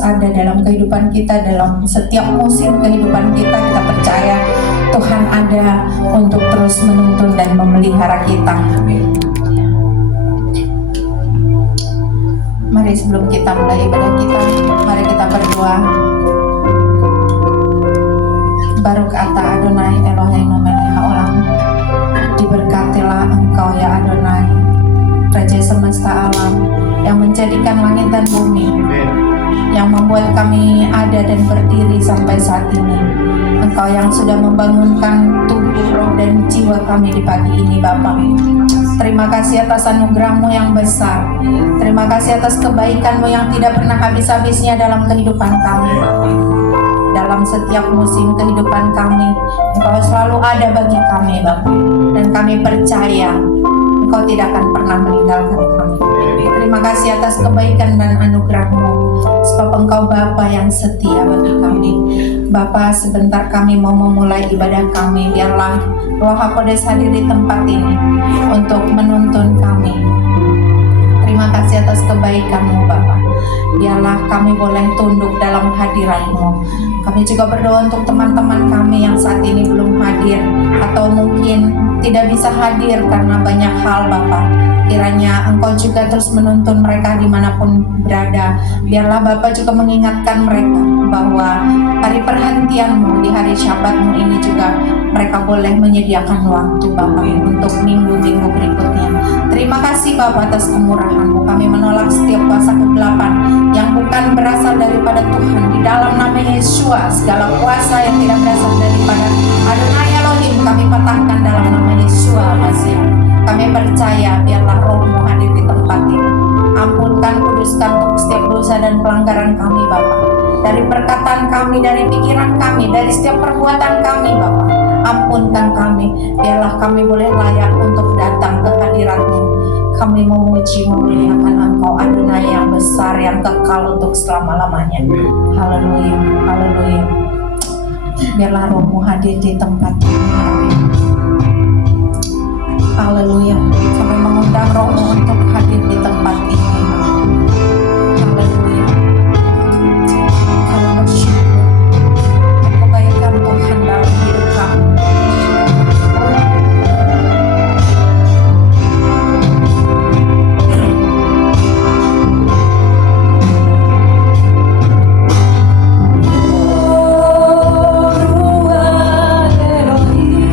terus ada dalam kehidupan kita, dalam setiap musim kehidupan kita. Kita percaya Tuhan ada untuk terus menuntun dan memelihara kita. Mari sebelum kita mulai ibadah kita, mari kita berdoa. Baruk ata Adonai Eloheinu melech haolam. Diberkatilah Engkau ya Adonai, Raja semesta alam, yang menjadikan langit dan bumi, yang membuat kami ada dan berdiri sampai saat ini. Engkau yang sudah membangunkan tubuh, roh, dan jiwa kami di pagi ini, Bapa. Terima kasih atas anugerah-Mu yang besar. Terima kasih atas kebaikan-Mu yang tidak pernah habis-habisnya dalam kehidupan kami. Dalam setiap musim kehidupan kami, Engkau selalu ada bagi kami, Bapa. Dan kami percaya Engkau tidak akan pernah meninggalkan kami. Terima kasih atas kebaikan dan anugerah-Mu, sebab Engkau Bapa yang setia bagi kami. Bapa, sebentar kami mau memulai ibadah kami. Biarlah Roh HaKodes hadir di tempat ini untuk menuntun kami. Terima kasih atas kebaikan-Mu, Bapa. Biarlah kami boleh tunduk dalam hadirat-Mu. Kami juga berdoa untuk teman-teman kami yang saat ini belum hadir atau mungkin tidak bisa hadir karena banyak hal, Bapa. Kiranya Engkau juga terus menuntun mereka dimanapun berada. Biarlah Bapa juga mengingatkan mereka bahwa hari perhentian-Mu, di hari Syabat-Mu ini juga mereka boleh menyediakan waktu, Bapa, untuk minggu-minggu berikutnya. Terima kasih Bapa atas kemurahan-Mu. Kami menolak setiap kuasa kegelapan yang bukan berasal daripada Tuhan. Di dalam nama Yesua, segala kuasa yang tidak berasal daripada Adonai Elohim kami patahkan dalam nama Yesua Masih. Kami percaya biarlah Roh-Mu hadir di tempat ini. Ampunkan, kuduskan untuk setiap dosa dan pelanggaran kami, Bapa. Dari perkataan kami, dari pikiran kami, dari setiap perbuatan kami, Bapa. Ampunkan kami, biarlah kami boleh layak untuk datang ke hadirat-Mu. Kami memuji, memuliakan Engkau Adonai yang besar, yang kekal untuk selama-lamanya. Haleluya, haleluya. Biarlah Roh-Mu hadir di tempat ini. Haleluya. Kami mengundang Roh-Mu untuk hadir di tempat ini. Haleluya. Kami bersyukur kebaikan Tuhan dalam hidup kami. Elohim,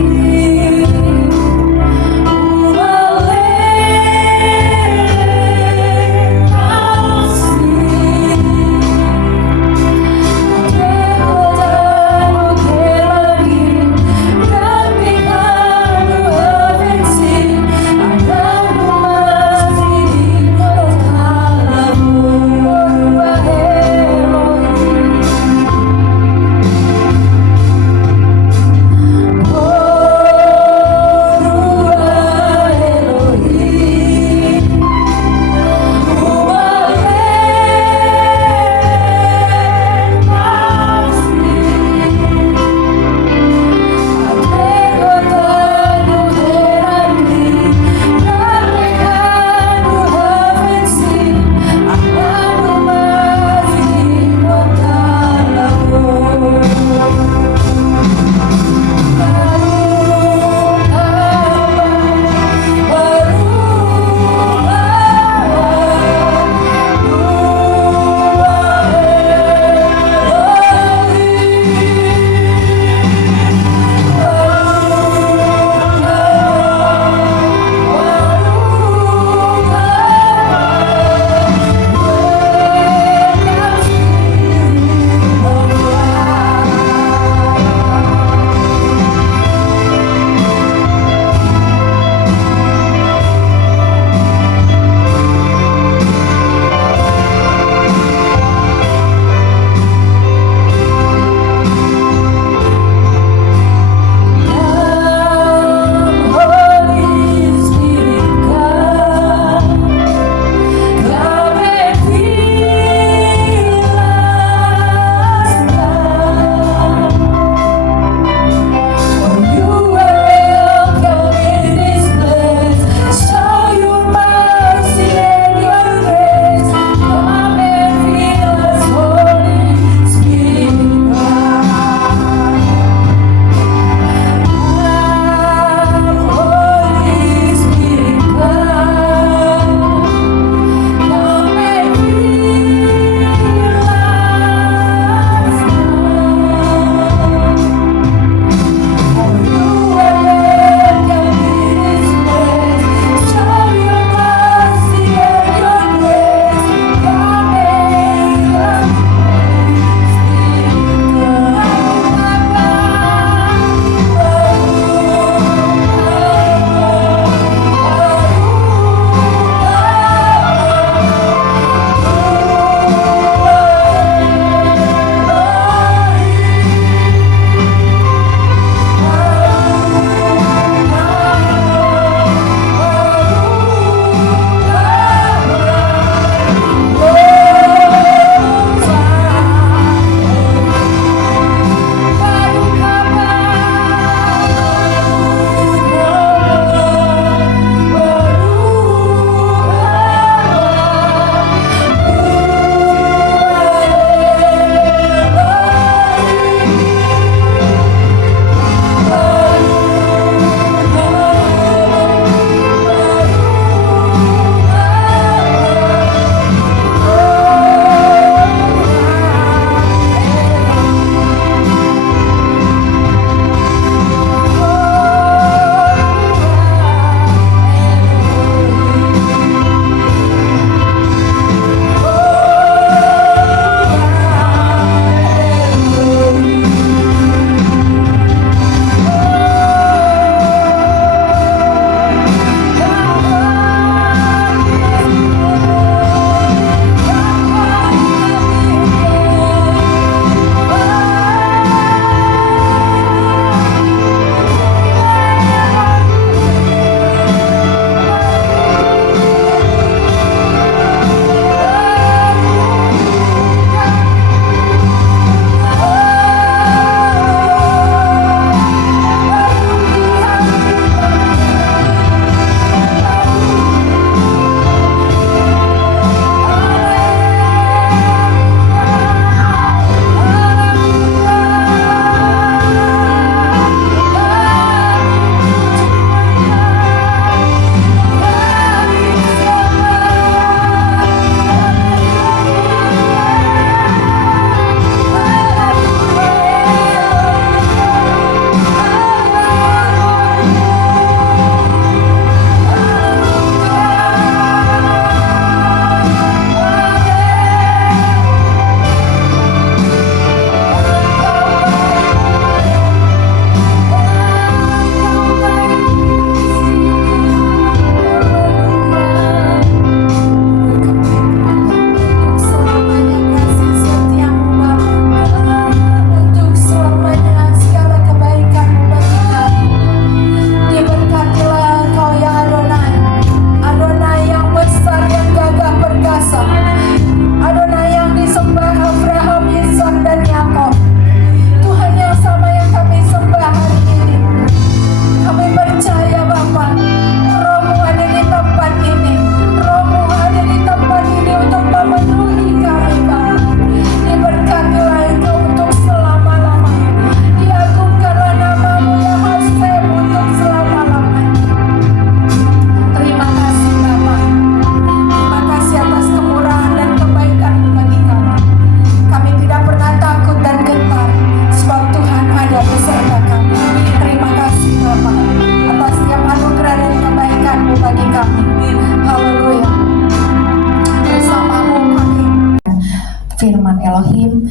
firman Elohim,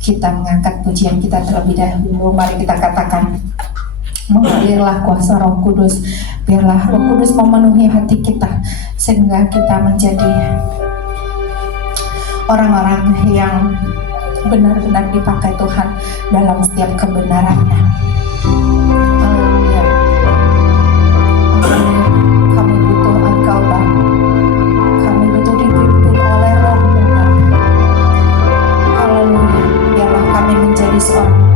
kita mengangkat pujian kita terlebih dahulu. Mari kita katakan, mengalirlah kuasa Roh Kudus, biarlah Roh Kudus memenuhi hati kita sehingga kita menjadi orang-orang yang benar-benar dipakai Tuhan dalam setiap kebenarannya. Haleluya. Kami butuh Engkau, Bapa. Kami butuh dipimpin oleh Roh-Mu, Bapa. Haleluya. Biarlah kami menjadi seorang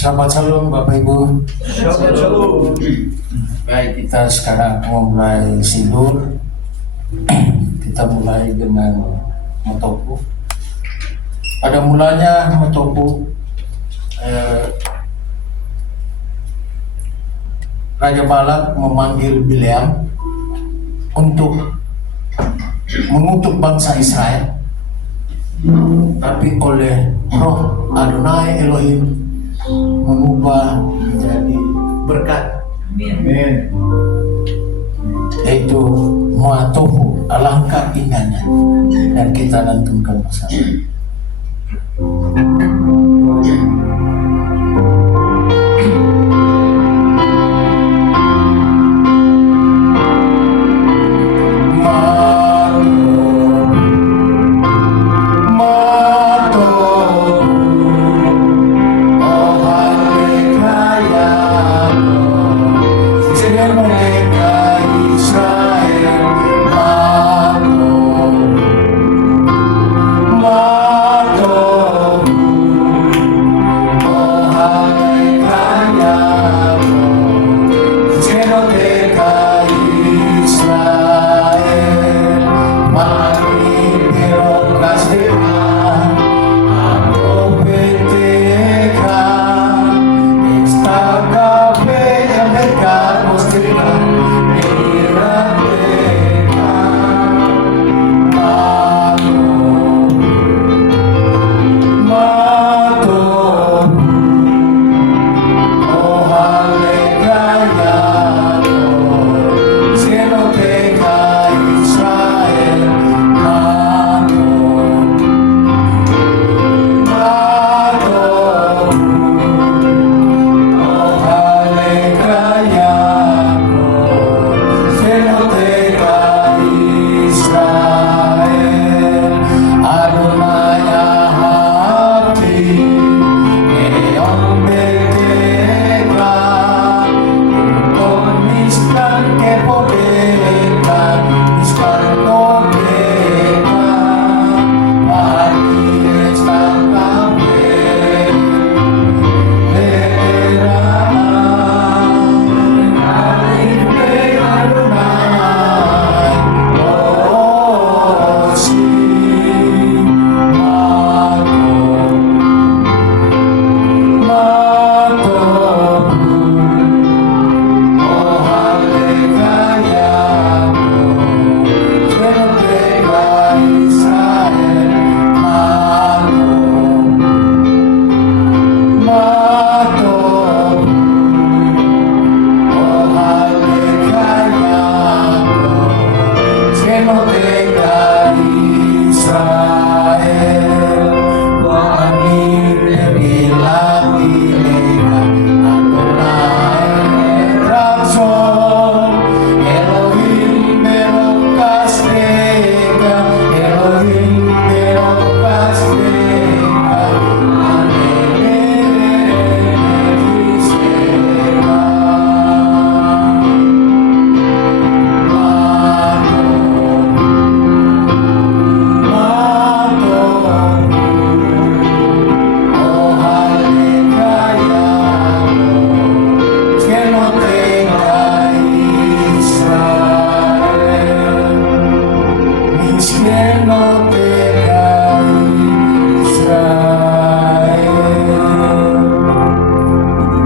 Selamat Shalom Bapak Ibu. Shalom. Baik, kita sekarang mulai sindur kita mulai dengan Matopu. Pada mulanya Matopu, Raja Balak memanggil Bileam untuk mengutuk bangsa Israel, tapi oleh Roh Adonai Elohim mengubah menjadi berkat. Amin. Yaitu Matopu, alangkah indahnya, dan kita lantunkan bersama.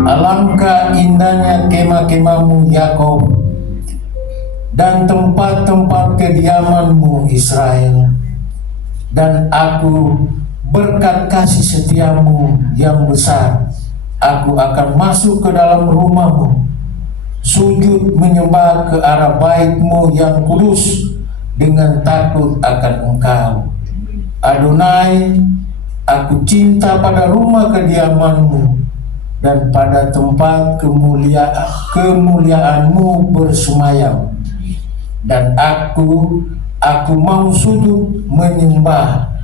Alangkah indahnya kemah-kemahmu Yakub dan tempat-tempat kediamanmu Israel, dan aku berkat kasih setiamu yang besar, aku akan masuk ke dalam rumahmu, sujud menyembah ke arah baitmu yang kudus dengan takut akan engkau. Adonai, aku cinta pada rumah kediamanmu dan pada tempat kemuliaanmu bersemayam. Dan aku mau sujud menyembah,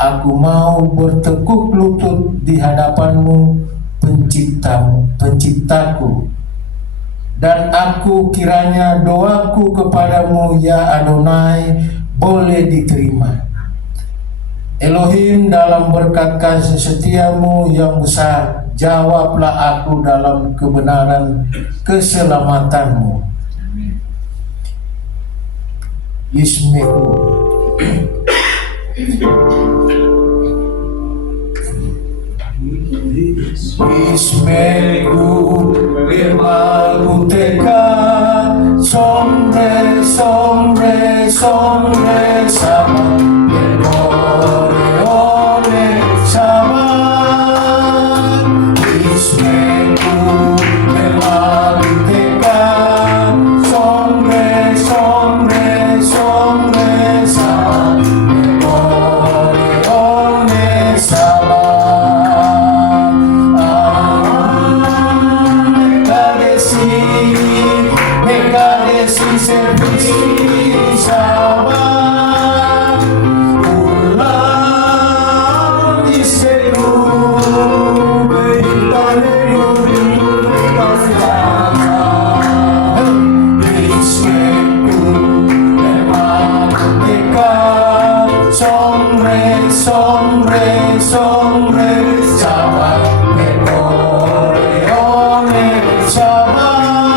aku mau bertekuk lutut di hadapanmu, penciptaku. Dan aku kiranya doaku kepadamu ya Adonai boleh diterima. Elohim, dalam berkat kasih setiamu yang besar, jawablah aku dalam kebenaran keselamatanmu. Yismeku Ismeku firmanmu tegar, sombre, sombre, sombre, sama, ore, ore, sama. Ismeku firmanmu tegar, sombre, sombre, sombre, sama, ore, ore, sama. Megadesi servisi sama ulang di seru beitane yuri kasana biskeku memang dekat sombre sombre sombre sama memore one sama.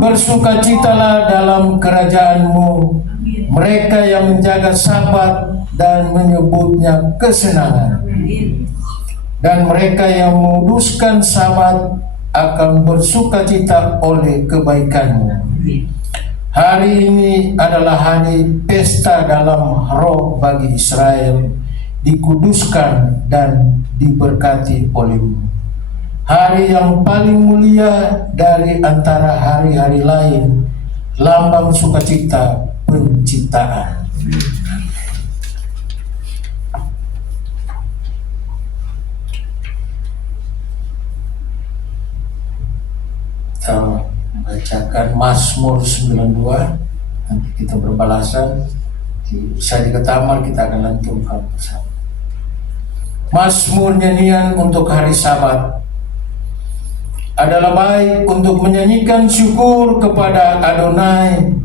Bersukacitalah dalam kerajaan-Mu mereka yang menjaga Sabat dan menyebutnya kesenangan, dan mereka yang menguduskan Sabat akan bersukacita oleh kebaikan-Mu. Hari ini adalah hari pesta dalam roh bagi Israel, dikuduskan dan diberkati oleh-Mu. Hari yang paling mulia dari antara hari-hari lain, lambang sukacita penciptaan. Kita bacakan Mazmur 92, nanti kita berbalasan. Bisa di Ketamar kita akan lantunkan bersama. Mazmur nyanyian untuk hari Sabat adalah baik untuk menyanyikan syukur kepada Adonai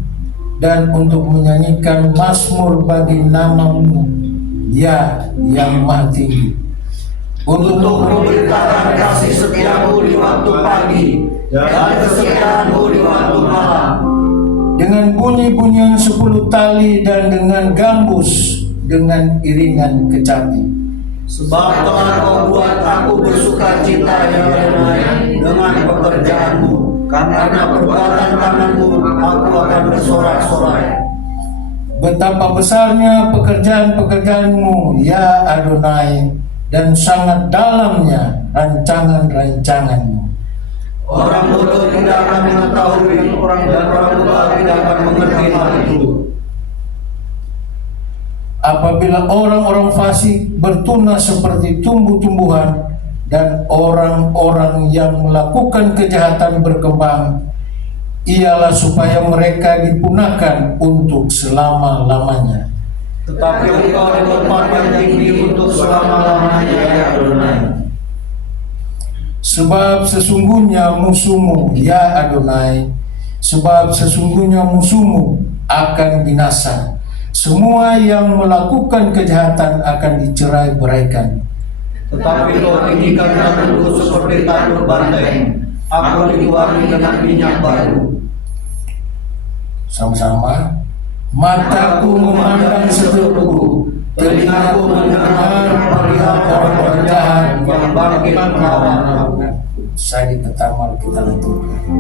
dan untuk menyanyikan mazmur bagi nama-Mu, ya yang maha tinggi. Untuk memberitakan kasih setia-Mu di waktu pagi dan kesetiaan-Mu di waktu malam. Dengan bunyi-bunyian 10 tali dan dengan gambus, dengan iringan kecapi. Sebab telah Kau buat aku bersuka cita ya Adonai dengan pekerjaan-Mu. Karena perbuatan tangan-Mu aku akan bersorak-sorai. Betapa besarnya pekerjaan-pekerjaan-Mu ya Adonai, dan sangat dalamnya rancangan-rancangan-Mu. Orang bodoh tidak akan mengetahui, dan orang tua tidak akan mengerti hal itu. Apabila orang-orang fasik bertunas seperti tumbuh-tumbuhan, dan orang-orang yang melakukan kejahatan berkembang, ialah supaya mereka dipunahkan untuk selama-lamanya. Tetapi Engkau di tempat yang tinggi untuk selama-lamanya ya Adonai. Sebab sesungguhnya musuhmu, ya Adonai, sebab sesungguhnya musuhmu akan binasa. Semua yang melakukan kejahatan akan dicerai-beraikan. Tetapi Kau tinggikan tanganku seperti tanduk banteng. Aku dituangi dengan minyak baru. Sama-sama. Mataku memandang seteruku, telingaku mendengar perihal orang jahat yang bangkit melawan aku. Saya di pertama kita lakukan.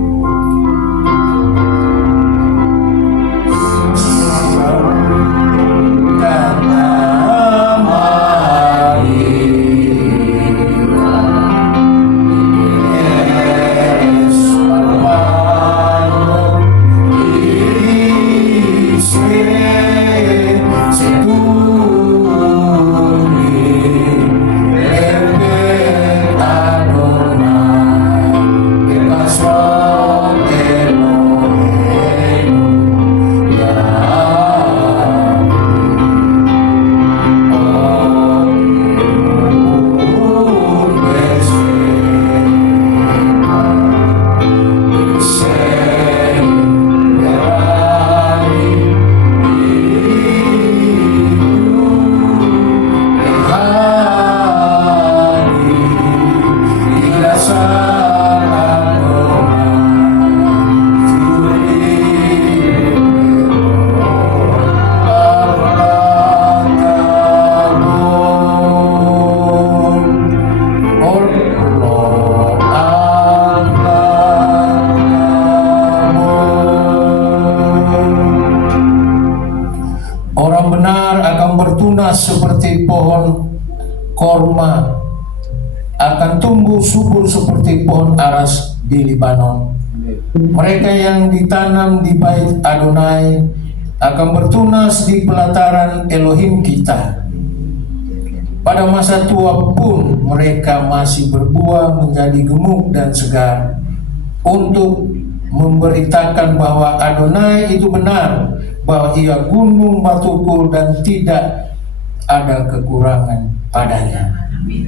Orang benar akan bertunas seperti pohon korma, akan tumbuh subur seperti pohon aras di Libanon. Mereka yang ditanam di bait Adonai akan bertunas di pelataran Elohim kita. Pada masa tua pun mereka masih berbuah menjadi gemuk dan segar, untuk memberitakan bahwa Adonai itu benar, bahwa ia gunung batuku dan tidak ada kekurangan padanya. Amin.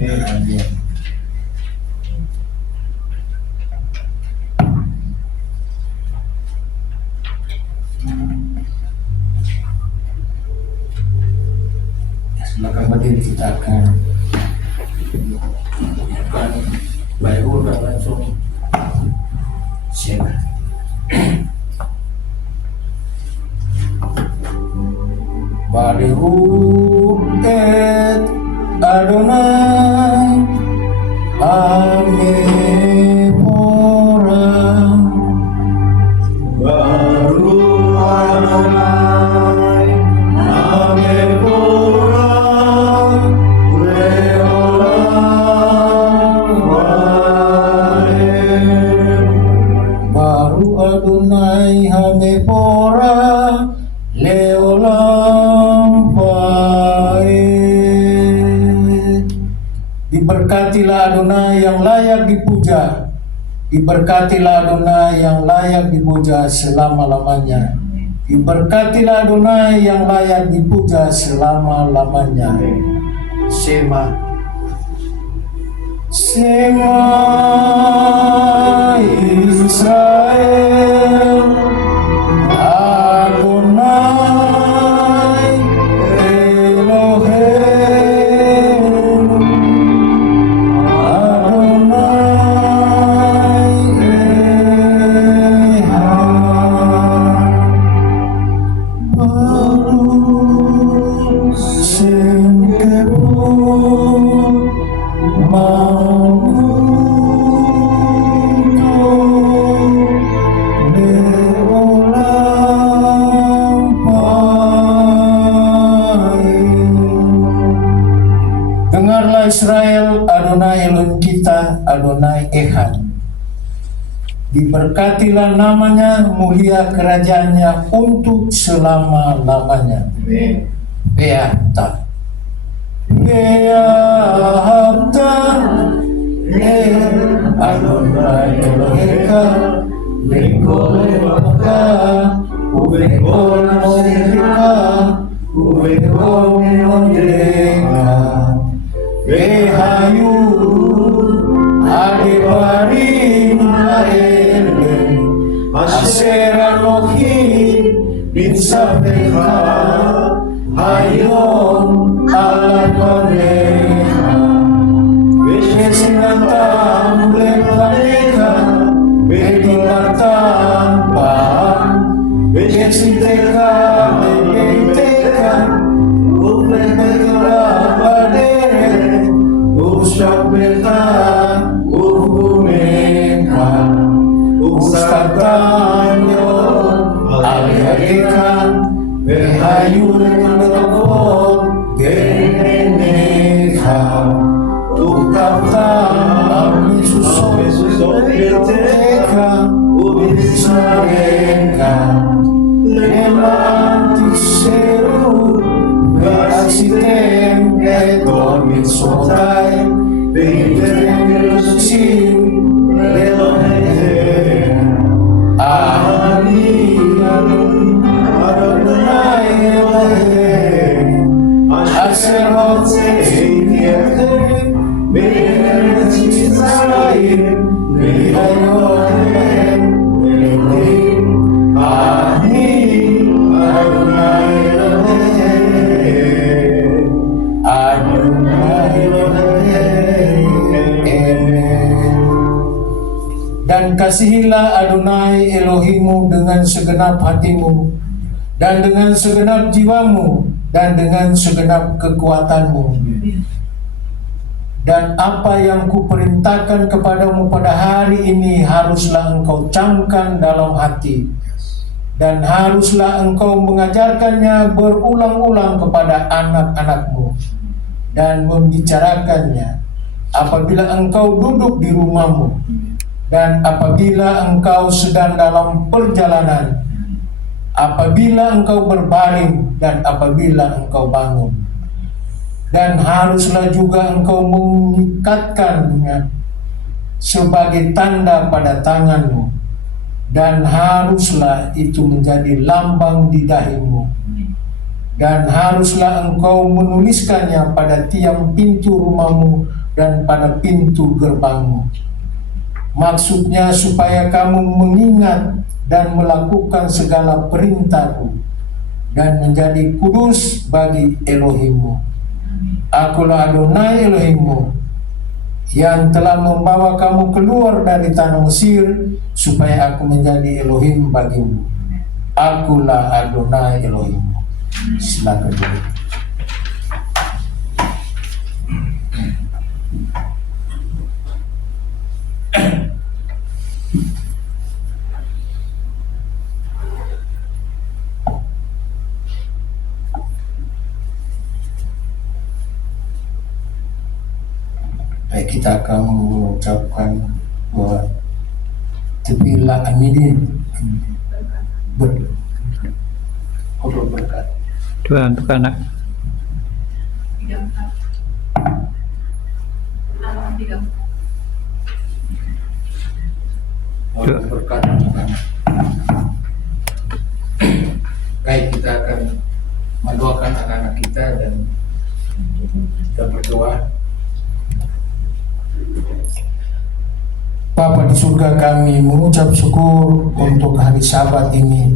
Silakan berdiri, kita akan baik udah langsung share. Baruch et Adonai Amevorah. Baruch Adonai Amevorah leolam vaed. Baruch Adonai Amevorah leolam vaed. Diberkatilah Adonai yang layak dipuja, diberkatilah Adonai yang layak dipuja selama-lamanya, diberkatilah Adonai yang layak dipuja selama-lamanya. Shema, Shema Israel, Adonai Eloheinu, Adonai Echad. Baruch Shem Kevod Malkuto leolam vaed. Dengarlah Israel, Adonai Elohim kita, Adonai Echad. Diberkatilah namanya, mulia kerajaannya untuk selama-lamanya. Beata, Beata, Adonai Eloheka, Bekol Baka, Ubekol Moedeka, Wego merdeka Behayu Ade paring laerde Asera nohi Bisa beka Hayom ala pareha Besinantam Bleplaneka Bedi martam Paham Besinteka Bebeteka Uplebetula Badere Usyak beta Ukumeka Ustatanyo Alihadekan Behayu Lekot Geneka Uktapta Ami Suso Beteka Ubisareka Lema antiseru Beasitem Eton Mitsotai Beitem Elusim Lelohete Ahani Adonai Elohim Asherot Seitiete Be'eretz Yisrael Be'ayotem Elohim Ahani Adonai Elohim Adonai Elohim Amen. Dan kasihilah Adonai Elohimu dengan segenap hatimu dan dengan segenap jiwamu dan dengan segenap kekuatanmu. Dan apa yang kuperintahkan kepadamu pada hari ini haruslah engkau camkan dalam hati, dan haruslah engkau mengajarkannya berulang-ulang kepada anak-anakmu dan membicarakannya apabila engkau duduk di rumahmu dan apabila engkau sedang dalam perjalanan, apabila engkau berbaring dan apabila engkau bangun. Dan haruslah juga engkau mengikatkannya sebagai tanda pada tanganmu, dan haruslah itu menjadi lambang di dahimu, dan haruslah engkau menuliskannya pada tiang pintu rumahmu dan pada pintu gerbangmu. Maksudnya supaya kamu mengingat dan melakukan segala perintahku dan menjadi kudus bagi Elohimmu. Akulah Adonai Elohimmu yang telah membawa kamu keluar dari tanah Mesir supaya aku menjadi Elohim bagimu. Akulah Adonai Elohimmu. Silakan dulu. Baik, kita akan mengucapkan bahwa tepilah amidin berkat Tuhan untuk anak. berkat untuk anak. Baik, kita akan mendoakan anak-anak kita dan kita berdoa. Bapa di surga, kami mengucap syukur untuk hari Sabat ini.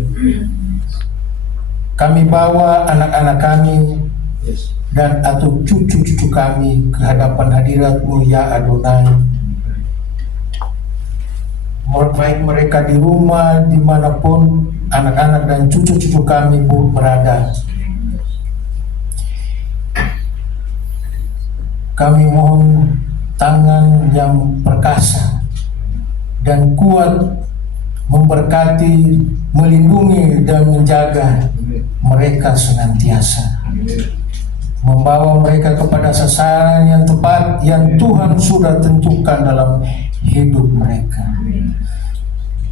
Kami bawa anak-anak kami dan atau cucu-cucu kami ke hadapan hadirat-Mu ya Adonai. Baik mereka di rumah, dimanapun anak-anak dan cucu-cucu kami berada. Kami mohon tangan yang perkasa dan kuat memberkati, melindungi dan menjaga mereka senantiasa, membawa mereka kepada sasaran yang tepat yang Tuhan sudah tentukan dalam hidup mereka.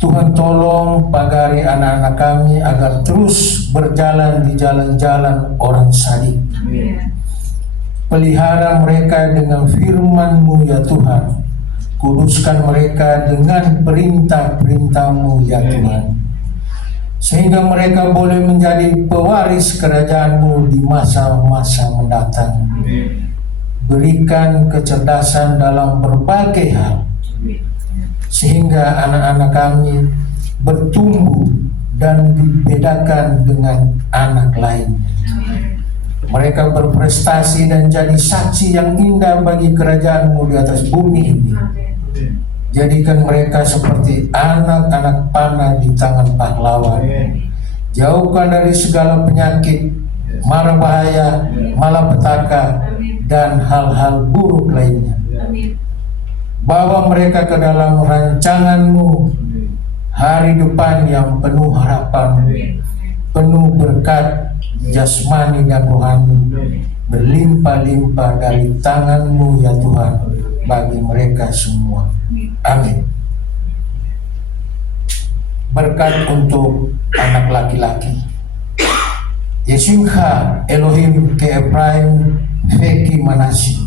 Tuhan tolong pagari anak-anak kami agar terus berjalan di jalan-jalan orang saleh. Pelihara mereka dengan firman-Mu ya Tuhan. Kuduskan mereka dengan perintah-perintah-Mu ya Tuhan. sehingga mereka boleh menjadi pewaris kerajaan-Mu di masa-masa mendatang. Berikan kecerdasan dalam berbagai hal, sehingga anak-anak kami bertumbuh dan dibedakan dengan anak lain. Mereka berprestasi dan jadi saksi yang indah bagi kerajaan-Mu di atas bumi ini. Jadikan mereka seperti anak-anak panah di tangan pahlawan. Jauhkan dari segala penyakit, mara bahaya, malapetaka, dan hal-hal buruk lainnya. Bawa mereka ke dalam rancangan-Mu, hari depan yang penuh harapan, penuh berkat jasmani dan rohani, berlimpah-limpah dari tangan-Mu ya Tuhan, bagi mereka semua. Amin. Berkat untuk anak laki-laki. Yesimcha Elohim ke Efraim Feki Manasye.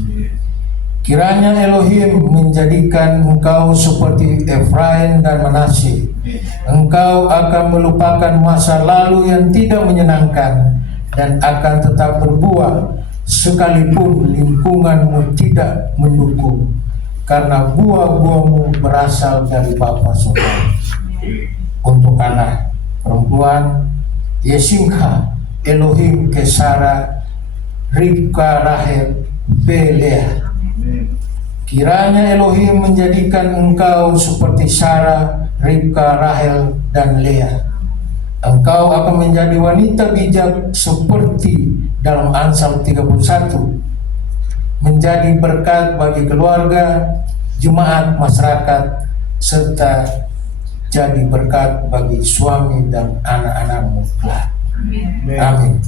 Kiranya Elohim menjadikan engkau seperti Efraim dan Manasye. Engkau akan melupakan masa lalu yang tidak menyenangkan dan akan tetap berbuah sekalipun lingkunganmu tidak mendukung, karena buah-buahmu berasal dari Bapa Surgawi. Untuk anak perempuan, Yesimcha Elohim ke Sarah, Ribka, Rahel, Lea. Kiranya Elohim menjadikan engkau seperti Sarah, Ribka, Rahel, dan Lea. Engkau akan menjadi wanita bijak seperti dalam Amsal 31, menjadi berkat bagi keluarga, jemaat, masyarakat, serta jadi berkat bagi suami dan anak-anakmu kelak. Amin.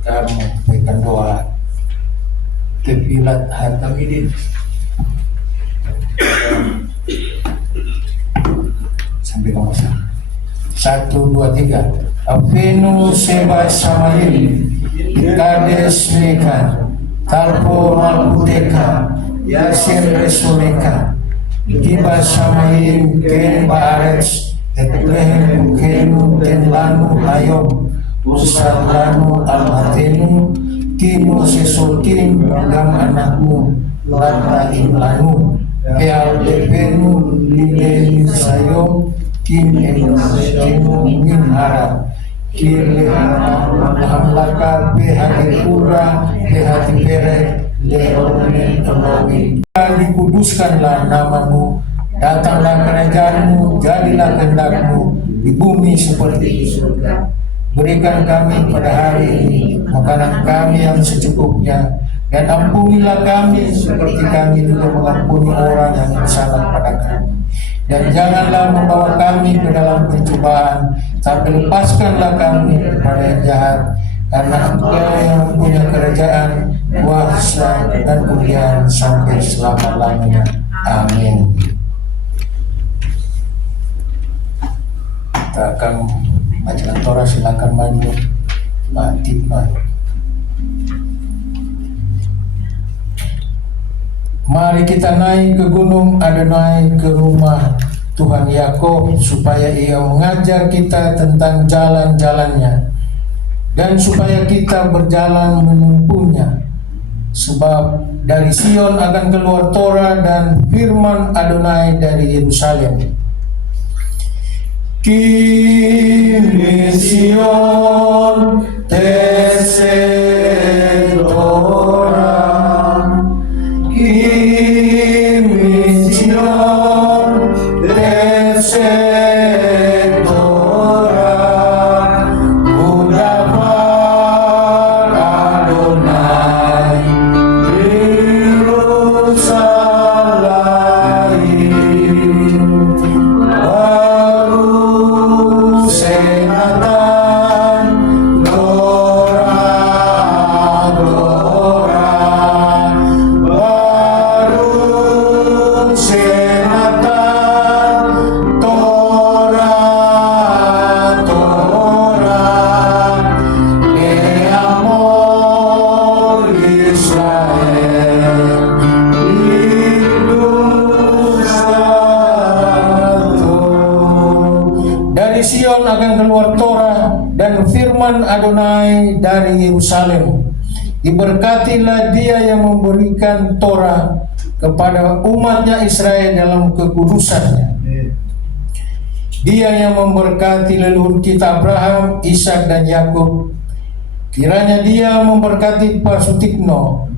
Kita menyampaikan doa kepilat hatamidin. Sampai kamu sana. 1, 2, 3. Avenu seba samarim, kades meka, talpo malputeka, yasin resumeka, giba samarim ken baarets, etlehem kenu ten lanu hayom, usah lanu almatenu, kinu sesulkin gam anakmu, lataim lanu, keal depenu lilelin sayom, kin enakmu min harap, kirle hamlaka behati pura, behati pere, leomen elomi. Dikuduskanlah namamu, datanglah kerajaanmu, jadilah kehendakmu di bumi seperti di surga. Berikan kami pada hari ini makanan kami yang secukupnya, dan ampunilah kami seperti kami juga mengampuni orang yang bersalah pada kami. Dan janganlah membawa kami ke dalam pencobaan, tapi lepaskanlah kami pada yang jahat, karena Engkau yang punya kerajaan, kuasa, dan kemuliaan sampai selama-lamanya. Amin. Kita akan bacakan Torah, silakan maju. Mari kita naik ke gunung Adonai, ke rumah Tuhan Yakub, supaya Ia mengajar kita tentang jalan-jalannya, dan supaya kita berjalan menempuhnya. Sebab dari Sion akan keluar Torah dan firman Adonai dari Yerusalem. Kimi Sion teseh Torah, Kimi Sion teseh Torah, Udapar Adonai Yerusalem. Sion akan keluar Torah dan firman Adonai dari Yerusalem. Diberkatilah dia yang memberikan Torah kepada umatnya Israel dalam kekudusannya. Dia yang memberkati leluhur kita Abraham, Ishak dan Yakub. Kiranya dia memberkati Pasutikno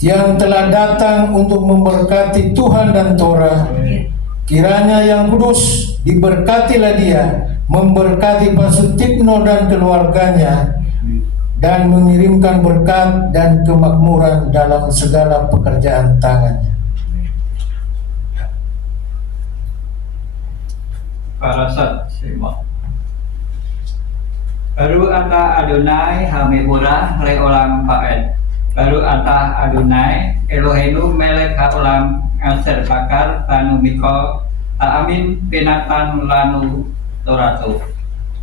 yang telah datang untuk memberkati Tuhan dan Torah. Kiranya yang kudus diberkatilah dia, memberkati Pasutikno dan keluarganya, dan mengirimkan berkat dan kemakmuran dalam segala pekerjaan tangannya. Parasat Semot. Baru ata Adonai hamehura re olam faed. Baru ata Adonai Eloheinu melek haolam aser bakar tanu mikol amin penatan lanu toratu.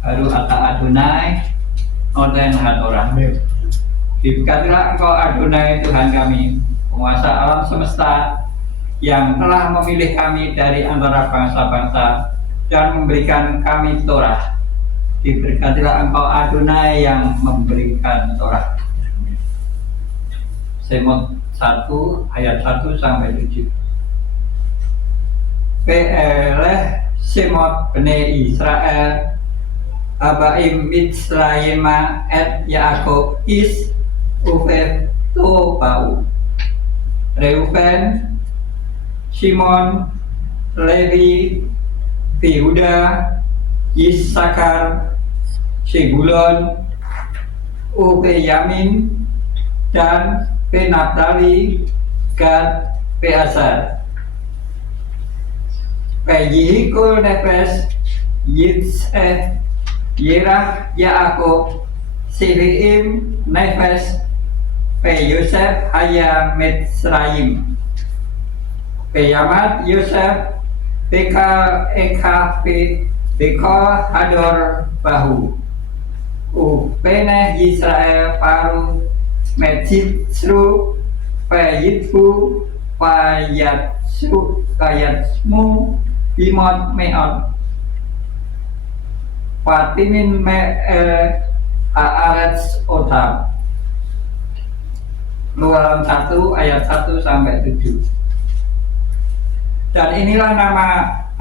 Baru ata Adonai Oden hatorah. Diberkatilah engkau Adonai Tuhan kami, penguasa alam semesta, yang telah memilih kami dari antara bangsa-bangsa dan memberikan kami Torah. Diberkatilah engkau Adonai yang memberikan Torah. Semot 1 ayat 1 sampai 7. Pe'eleh Semot bene Israel Abaim Mitzrayima et Yaakov is Ufef Tobau. Reuben, Simon, Levi, Yehuda, Isakar, Sebulon, Yamin, dan Naphtali, Gad, Asar. Yihikul Nefes, Yitzeh, Yerah, Yaakov, Siviim, Nefes, Yosef, Haya, Mitzrayim, Yamat, Yosef, Beka, Eka, Beka, Hador, Bahu, Peneh, Yisrael, Paru, Metsitru, Yitfu, Yatsmu, Bimot, Meot, Patimin Aaretz Otam. Keluaran 1 ayat 1 sampai 7. Dan inilah nama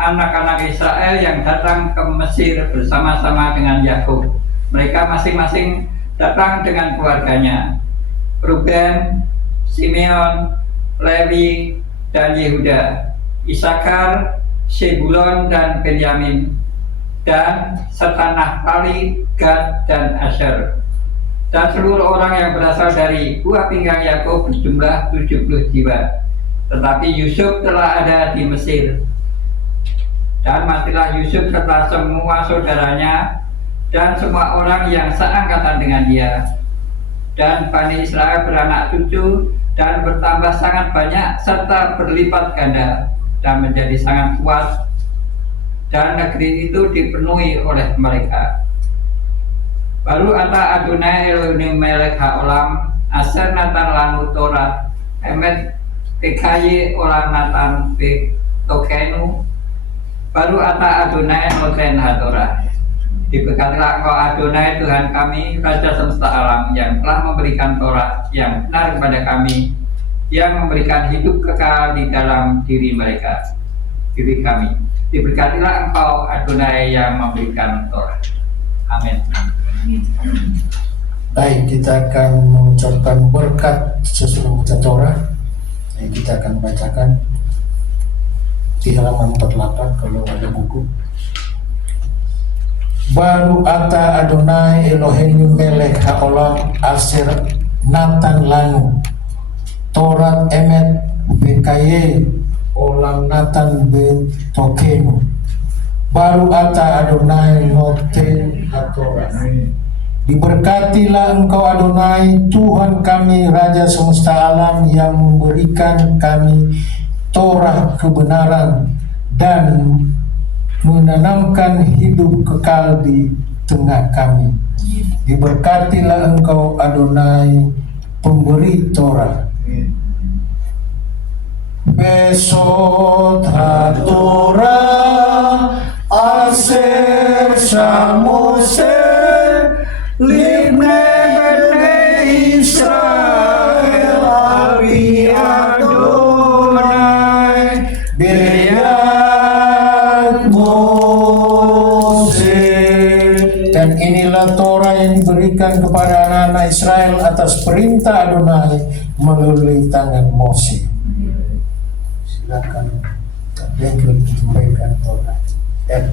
anak-anak Israel yang datang ke Mesir bersama-sama dengan Yakub. Mereka masing-masing datang dengan keluarganya. Ruben, Simeon, Levi, dan Yehuda, Isakar, Sebulon, dan Benyamin, dan serta Naphtali, Gad, dan Asher. Dan seluruh orang yang berasal dari buah pinggang Yakub berjumlah 70 jiwa. Tetapi Yusuf telah ada di Mesir. Dan matilah Yusuf serta semua saudaranya dan semua orang yang seangkatan dengan dia. Dan Bani Israel beranak cucu dan bertambah sangat banyak serta berlipat ganda dan menjadi sangat kuat. Dan negeri itu dipenuhi oleh mereka. Baru ata Adonai Elohim melek haolam aser natan lanu Torah emet pekaye olam natan pe tokenu. Baru ata Adonai noten hatorah. Diberkatilah engkau Adonai Tuhan kami, Raja semesta alam, yang telah memberikan Torah yang benar kepada kami, yang memberikan hidup kekal di dalam diri kami. Diberkatilah engkau Adonai yang memberikan Torah. Amin. Baik, kita akan mengucapkan berkat sesudah membaca Torah. Kita akan bacakan di halaman 48 kalau ada buku. Baru ata Adonai Eloheinu melek haolam aser natan lanu Torat emet bekaye olam natan betokenu. Baru ata Adonai noten hatorah. Diberkatilah engkau Adonai Tuhan kami, Raja semesta alam, yang memberikan kami Torah kebenaran dan menanamkan hidup kekal di tengah kami. Diberkatilah engkau Adonai pemberi Torah. Besot HaTorah aser Dan inilah Torah yang diberikan kepada anak-anak Israel atas perintah Adonai melalui tangan Mose. Silakan Bengkel memberikan Torah. Ya.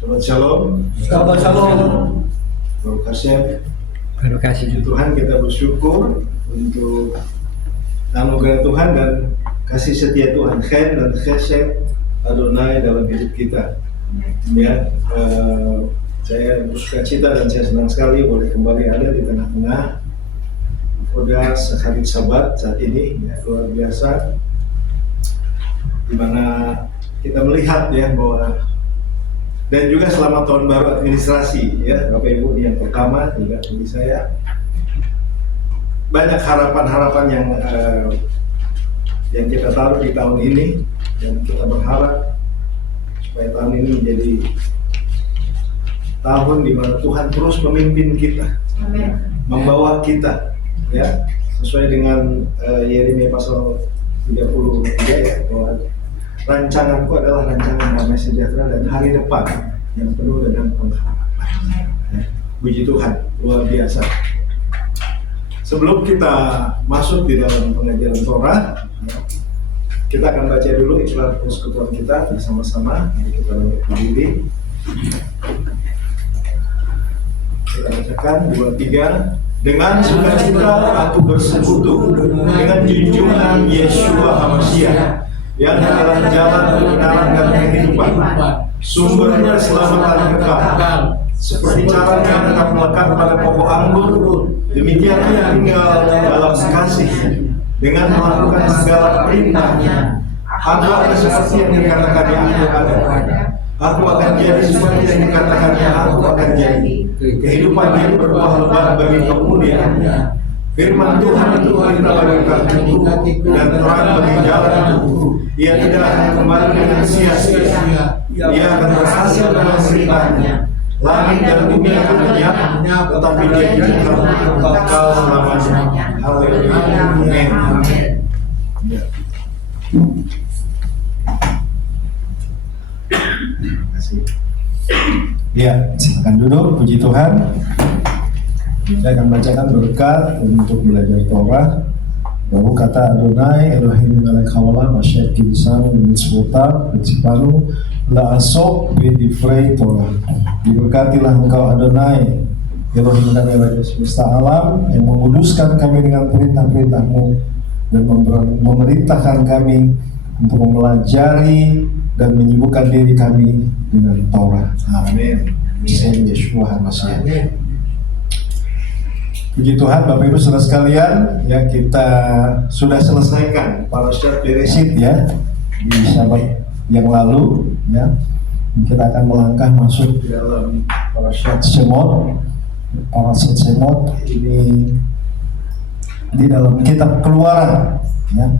Shabbat Shalom. Shabbat Shalom. Baruch Hashem. Terima kasih. Puji Tuhan, kita bersyukur untuk anugerah Tuhan dan kasih setia Tuhan, Chen dan Chesed Adonai dalam hidup kita. Ya, saya bersuka cita dan saya senang sekali boleh kembali ada di tengah-tengah Udah sehari Sabat saat ini, ya, luar biasa, di mana kita melihat ya bahwa, dan juga selamat tahun baru administrasi ya Bapak Ibu, ini yang pertama juga bagi saya. Banyak harapan-harapan yang kita taruh di tahun ini, dan kita berharap supaya tahun ini menjadi tahun di mana Tuhan terus memimpin kita, membawa kita ya sesuai dengan Yeremia pasal 33 ya, bahwa rancanganku adalah rancangan damai sejahtera dan hari depan yang penuh dengan pengharapan. Ya, puji Tuhan, luar biasa. Sebelum kita masuk di dalam pengajaran Torah, ya, kita akan baca dulu ikrar persekutuan kita bersama-sama. Mari kita berdiri. Kita bacakan 2-3. Dengan sukacita aku bersekutu dengan junjungan Yeshua HaMashiach, yang adalah jalan kebenaran dan kehidupan, sumber keselamatan kekal. Seperti caranya tetap melekat pada pokok anggur, demikian ia tinggal dalam kasih dengan melakukan segala perintahnya. Aku akan seperti yang dikatakannya aku ada. Aku akan jadi seperti yang dikatakannya aku akan jadi. Kehidupan yang berbuah lebat bagi kemuliaannya. Firman Tuhan itu perintah bagi kakiku dan terang bagi jalanku. Ia tidak akan kembali dengan sia-sia. Ia akan berhasil dalam perintahnya. Langit dan bumi akan lenyap, tetapi dia tidak bakal selamanya. Haleluya. Amin. Terima kasih. Ya, silakan duduk. Puji Tuhan. Saya akan bacakan berkat untuk belajar Torah. Baru kata Adonai Elohim melech haolam asher kidsanu mitzvotav v'tzipanu la'asok b'divrei Torah. Diberkatilah engkau Adonai Elohim dan Raja semesta alam, yang menguduskan kami dengan perintah-perintahmu dan memerintahkan kami untuk mempelajari dan menyibukkan diri kami dengan Torah. Amin. Saya Yeshua HaMashiach. Puji Tuhan, Bapak Ibu Saudara sekalian, ya kita sudah selesaikan Parashat Bereshit ya di Sabat yang lalu ya. Kita akan melangkah masuk di dalam Parashat Shemot. Parashat Shemot ini di dalam kitab Keluaran ya.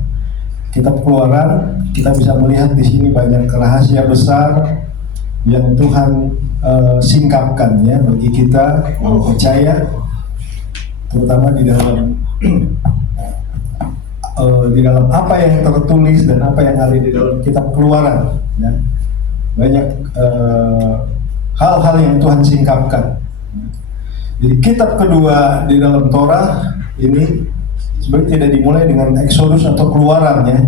Kitab Keluaran, kita bisa melihat di sini banyak rahasia besar yang Tuhan singkapkan ya bagi kita yang percaya, terutama di dalam apa yang tertulis dan apa yang ada di dalam kitab Keluaran ya. Banyak hal-hal yang Tuhan singkapkan. Jadi kitab kedua di dalam Torah ini sebenarnya tidak dimulai dengan Exodus atau Keluaran ya,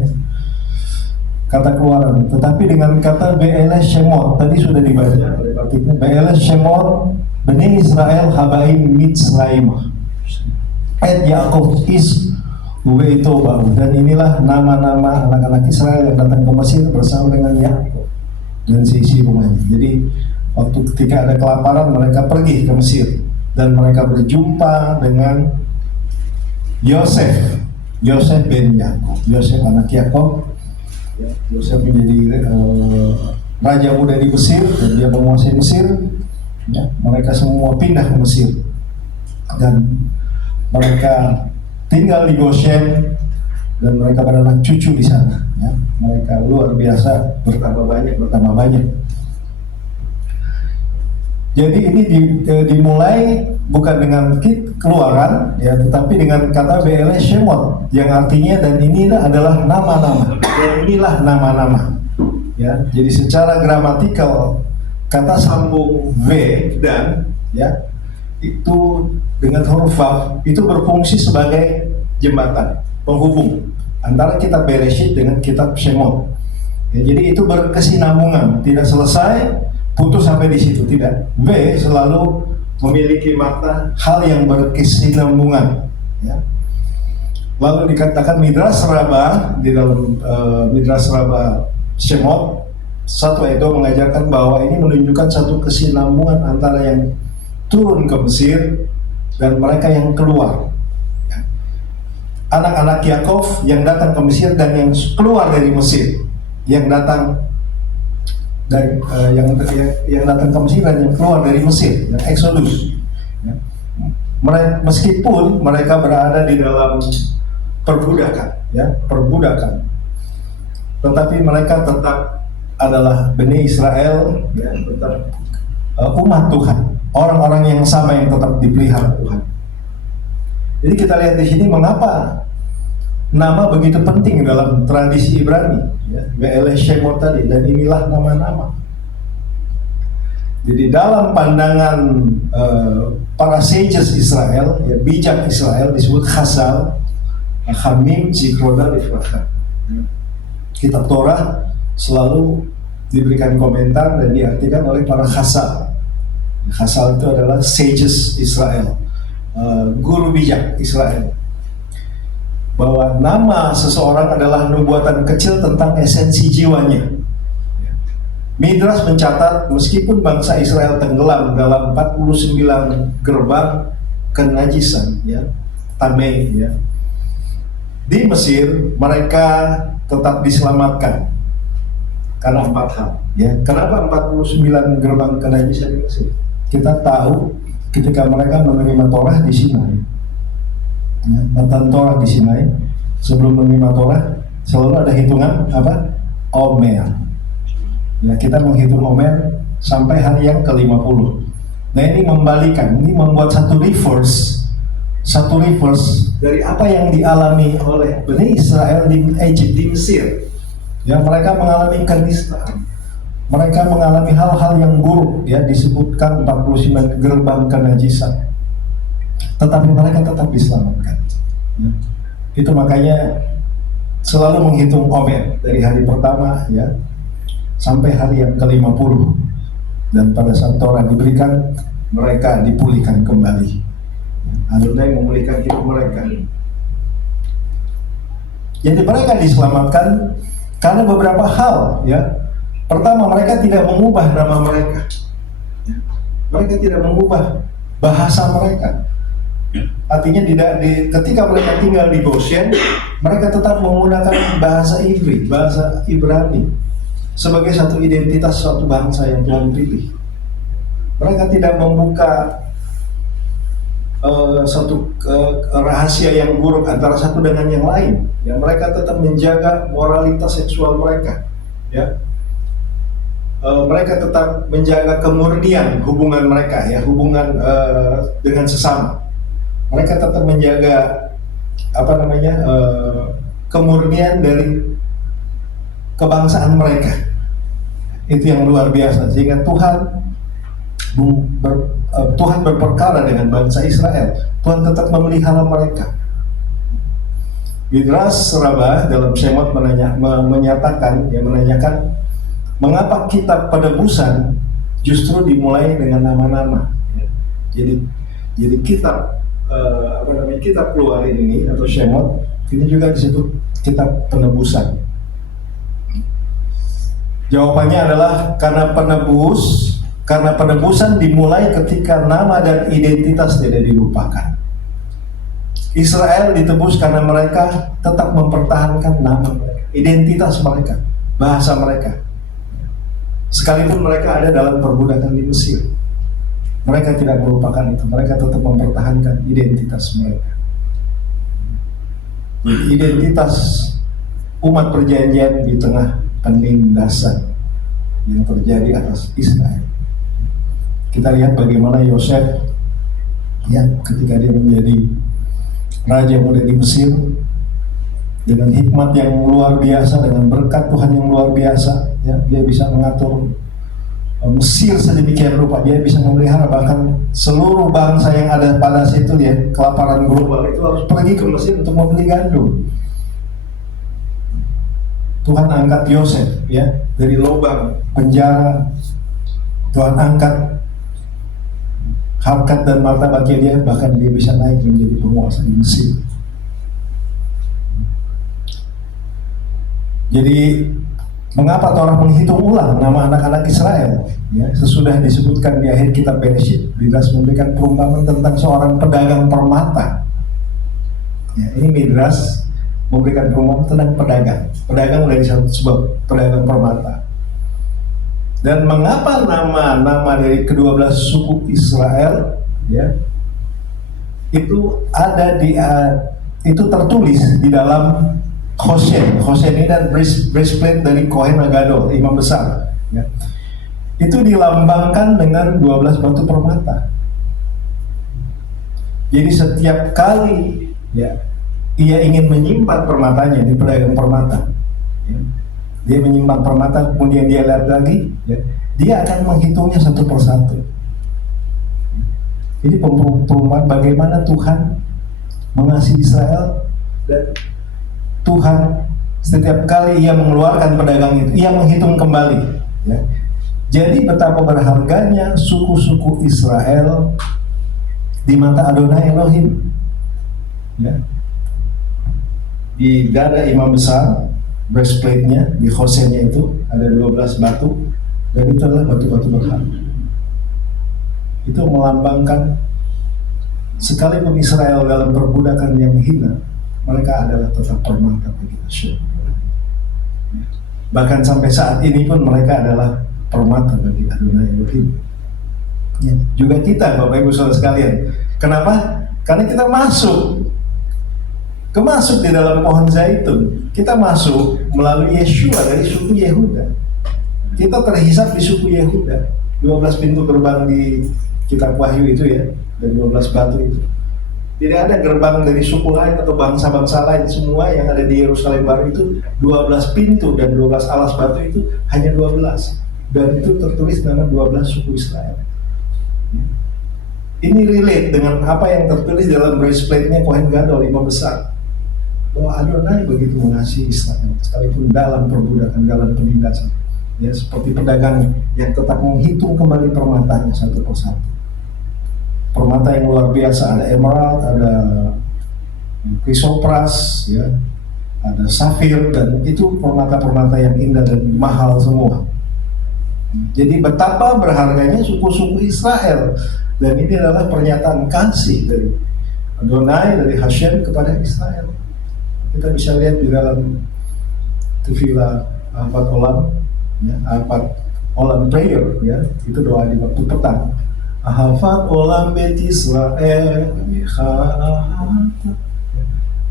kata Keluaran, tetapi dengan kata Be'eles Shemot. Tadi sudah dibaca oleh Batiknya, Be'eles Shemot Bani Israel Habaim Mitzrayim. Et Yaakov is Uweitobau, dan inilah nama-nama anak-anak Israel yang datang ke Mesir bersama dengan Yaakov dan seisi rumahnya. Jadi waktu ketika ada kelaparan mereka pergi ke Mesir dan mereka berjumpa dengan Yosef bin Yaakov. Yosef anak Yaakov. Yosef menjadi raja muda di Mesir dan dia menguasai Mesir. Ya, mereka semua pindah ke Mesir dan mereka tinggal di Goshen dan mereka beranak cucu di sana. Ya, mereka luar biasa, bertambah banyak. Jadi ini dimulai bukan dengan keluaran, ya, tetapi dengan kata Be'ele Shemot, yang artinya dan ini adalah nama-nama. Dan inilah nama-nama. Ya, jadi secara gramatikal kata sambung V dan, ya, itu dengan huruf Vav itu berfungsi sebagai jembatan penghubung antara kitab Bereshit dengan kitab Shemot. Ya, jadi itu berkesinambungan, tidak selesai putus sampai di situ, tidak. V selalu memiliki makna hal yang berkesinambungan. Ya. Lalu dikatakan Midrash Rabbah di dalam Midrash Rabbah Shemot 1 Edo mengajarkan bahwa ini menunjukkan satu kesinambungan antara yang turun ke Mesir dan mereka yang keluar. Ya. Anak-anak Yakov yang datang ke Mesir dan yang keluar dari Mesir, yang datang dari yang datang ke Mesir dan yang keluar dari Mesir, yang Exodus. Ya. Meskipun mereka berada di dalam perbudakan, tetapi mereka tetap adalah Bani Israel, ya, tetap umat Tuhan. Orang-orang yang sama yang tetap dipelihara Tuhan. Jadi kita lihat di sini mengapa nama begitu penting dalam tradisi Ibrani, ya, Be'ele Shemot tadi, dan inilah nama-nama. Jadi dalam pandangan para sages Israel, ya, bijak Israel disebut Chazal, Hamim, Zikroda, Ifrachah. Kitab Torah selalu diberikan komentar dan diartikan oleh para Chazal. Chazal itu adalah sages Israel, guru bijak Israel. Bahwa nama seseorang adalah nubuatan kecil tentang esensi jiwanya. Midrash mencatat meskipun bangsa Israel tenggelam dalam 49 gerbang kenajisan, ya, tamei, ya, di Mesir mereka tetap diselamatkan karena 4 hal. Ya, kenapa 49 gerbang kenajisan di Mesir? Kita tahu ketika mereka menerima Torah di Sinai, ya, Matan Torah di Sinai, sebelum menerima Torah selalu ada hitungan apa? Omer. Ya, kita menghitung Omer sampai hari yang ke-50. Nah, ini membalikan, ini membuat satu reverse dari apa yang dialami oleh Bani Israel di Egypt, di Mesir. Ya, mereka mengalami kenistaan. Mereka mengalami hal-hal yang buruk, ya, disebutkan 49 gerbang kenajisan. Tetapi mereka tetap diselamatkan. Ya. Itu makanya selalu menghitung Omer dari hari pertama, ya, sampai hari yang ke-50. Dan pada saat Torah diberikan, mereka dipulihkan kembali. Adonai memulihkan hidup mereka. Jadi mereka diselamatkan karena beberapa hal, ya. Pertama, mereka tidak mengubah nama mereka. Mereka tidak mengubah bahasa mereka. Artinya ketika mereka tinggal di Goshen, mereka tetap menggunakan bahasa Ibri, bahasa Ibrani sebagai satu identitas suatu bangsa yang Tuhan pilih. Mereka tidak membuka satu rahasia yang buruk antara satu dengan yang lain. Ya, mereka tetap menjaga moralitas seksual mereka. Ya. Mereka tetap menjaga kemurnian hubungan mereka, ya, hubungan dengan sesama. Mereka tetap menjaga kemurnian dari kebangsaan mereka. Itu yang luar biasa, sehingga Tuhan berperkara dengan bangsa Israel. Tuhan tetap memelihara mereka. Midrash Rabbah dalam Shemot menanyakan mengapa kitab penebusan justru dimulai dengan nama-nama. Jadi kitab kitab Keluaran ini atau Shemot ini juga disebut kitab penebusan. Jawabannya adalah karena penebusan dimulai ketika nama dan identitas tidak dilupakan. Israel ditebus karena mereka tetap mempertahankan nama mereka, identitas mereka, bahasa mereka. Sekalipun mereka ada dalam perbudakan di Mesir, mereka tidak melupakan itu. Mereka tetap mempertahankan identitas mereka. Identitas umat perjanjian di tengah penindasan yang terjadi atas Israel. Kita lihat bagaimana Yosef, ya, ketika dia menjadi raja muda di Mesir, dengan hikmat yang luar biasa, dengan berkat Tuhan yang luar biasa, ya, dia bisa mengatur Mesir sedemikian rupa. Dia bisa memelihara bahkan seluruh bangsa yang ada pada situ, ya, kelaparan global itu harus pergi ke Mesir untuk membeli gandum. Tuhan angkat Yosef, ya, dari lubang penjara. Tuhan angkat harkat dan martabatnya dia, bahkan dia bisa naik menjadi penguasa di Mesir. Jadi mengapa Torah menghitung ulang nama anak-anak Israel? Ya, sesudah disebutkan di akhir kitab Bereshit, Midras memberikan perumpamaan tentang seorang pedagang permata. Ya, ini Midras memberikan perumpamaan tentang pedagang dari satu sebab pedagang permata. Dan mengapa nama-nama dari ke-12 suku Israel, ya, itu ada itu tertulis di dalam Hosen ini dan breastplate dari Kohen Agadol, imam besar, ya. Itu dilambangkan dengan 12 batu permata. Jadi setiap kali, ya, ia ingin menyimpan permatanya di pedagang permata, ya, dia menyimpan permata, kemudian dia lihat lagi, ya, dia akan menghitungnya satu persatu. Ini perumpamaan bagaimana Tuhan mengasihi Israel, dan Tuhan setiap kali ia mengeluarkan pedagang itu, ia menghitung kembali, ya. Jadi betapa berharganya suku-suku Israel di mata Adonai Elohim, ya. Di dada imam besar, breastplate-nya, di Hosennya itu ada 12 batu, dan itu adalah batu-batu berharga. Itu melambangkan sekalipun Israel dalam perbudakan yang hina, mereka adalah tetap permata bagi Hashem. Bahkan sampai saat ini pun mereka adalah permata bagi Adonai Elohim. Ya, juga kita, Bapak Ibu Saudara sekalian. Kenapa? Karena kita masuk di dalam pohon zaitun. Kita masuk melalui Yeshua dari suku Yehuda. Kita terhisap di suku Yehuda. 12 pintu gerbang di kitab Wahyu itu, ya, dan 12 batu itu. Tidak ada gerbang dari suku lain atau bangsa-bangsa lain. Semua yang ada di Yerusalem Baru itu 12 pintu dan 12 alas batu itu hanya 12. Dan itu tertulis nama 12 suku Israel. Ini relate dengan apa yang tertulis dalam breastplate-nya Kohen Gadol, imam besar. Bahwa Adonai begitu mengasihi Israel, sekalipun dalam perbudakan, dalam penindasan. Ya, seperti pedagang yang tetap menghitung kembali permatanya satu persatu. Permata yang luar biasa, ada emerald, ada chrysoprase, ya, ada safir, dan itu permata-permata yang indah dan mahal semua. Jadi betapa berharganya suku-suku Israel, dan ini adalah pernyataan kasih dari Adonai, dari Hashem kepada Israel. Kita bisa lihat di dalam Tefillah Ahavat Olam, ya, Ahavat Olam Prayer, ya, itu doa di waktu petang. Ahavat Olam Bet Israel,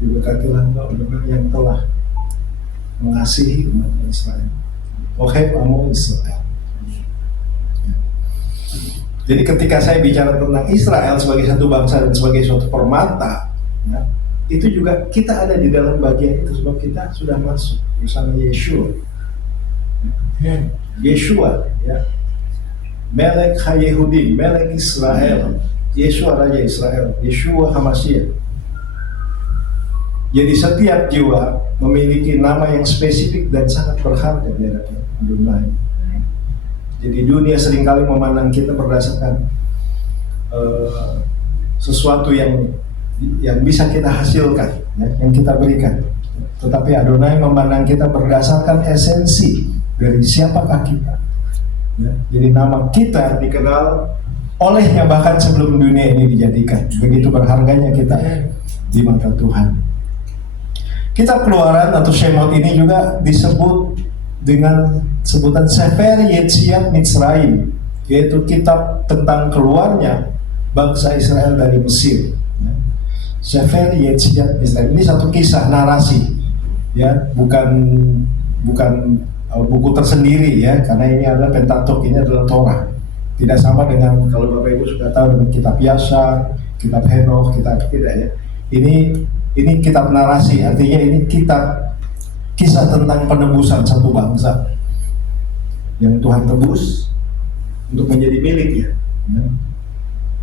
diberkatilah engkau dengan yang telah mengasihi umat Israel. Oheb Amo Israel. Jadi ketika saya bicara tentang Israel sebagai satu bangsa dan sebagai suatu permata, ya, itu juga kita ada di dalam bagian itu, sebab kita sudah masuk bersama Yeshua. Yeshua, ya, Melek HaYehudi, Melek Israel, Yeshua Raja Israel, Yeshua HaMashiach. Jadi setiap jiwa memiliki nama yang spesifik dan sangat berharga di hadapan Adonai. Jadi dunia seringkali memandang kita berdasarkan sesuatu yang yang bisa kita hasilkan, ya, yang kita berikan. Tetapi Adonai memandang kita berdasarkan esensi dari siapakah kita. Ya, jadi nama kita dikenal olehnya bahkan sebelum dunia ini dijadikan. Begitu berharganya kita di mata Tuhan. Kitab Keluaran atau Shemot ini juga disebut dengan sebutan Sefer Yetziat Mitzrayim, yaitu kitab tentang keluarnya bangsa Israel dari Mesir. Sefer Yetziat Mitzrayim ini satu kisah narasi, ya, bukan buku tersendiri, ya, karena ini adalah Pentateuch, ini adalah Torah. Tidak sama dengan kalau Bapak Ibu sudah tahu dengan kitab Yasar, kitab Henokh, kitab tidak, ya. Ini kitab narasi, artinya ini kitab kisah tentang penebusan satu bangsa yang Tuhan tebus untuk menjadi miliknya. Ya.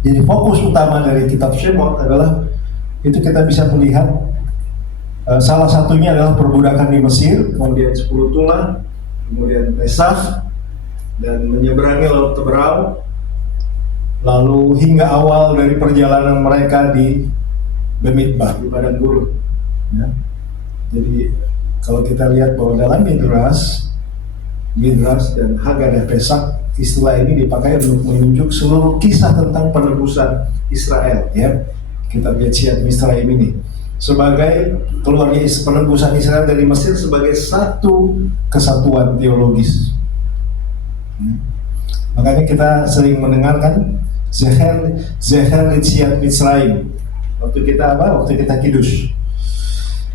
Jadi fokus utama dari kitab Shemot adalah itu kita bisa melihat salah satunya adalah perbudakan di Mesir, kemudian 10 tulah, kemudian Pesach, dan menyeberangi Laut Teberau, lalu hingga awal dari perjalanan mereka di Bemidbar, di padang gurun. Ya. Jadi kalau kita lihat bahwa dalam Midrash dan Haggadah Pesach, istilah ini dipakai untuk menunjuk seluruh kisah tentang penebusan Israel, ya. Kitab Yetziat Mitzrayim ini sebagai keluarnya penebusan Israel dari Mesir sebagai satu kesatuan teologis. Makanya kita sering mendengarkan Zecher Yetziat Mitzrayim waktu kita kiddush.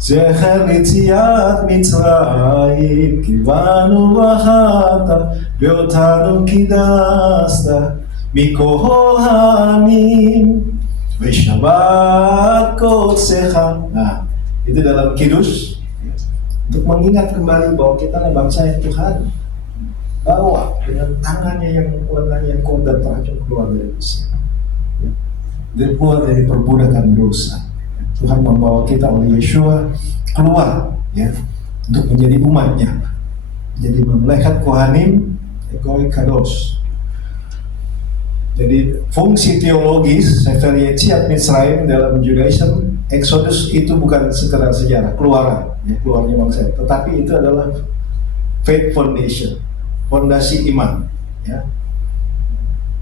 Zecher Yetziat Mitzrayim kibanu v'achata ve'otanu kidasta mikol ha'amim v'shabat kodsecha. Nah, itu dalam kiddush untuk mengingat kembali bahwa kita adalah bangsa yang Tuhan bawa dengan tangannya yang kuat dan teracung keluar dari Mesir, dan keluar dari perbudakan dosa. Tuhan membawa kita oleh Yeshua keluar, ya, untuk menjadi umatnya, jadi memelekat kohanim, ekoi kados. Jadi fungsi teologis Sefer Yetziat Mitzrayim dalam Judaism, Exodus itu bukan sekedar sejarah keluaran, ya, keluarnya bangsa, tetapi itu adalah faith foundation, fondasi iman, ya.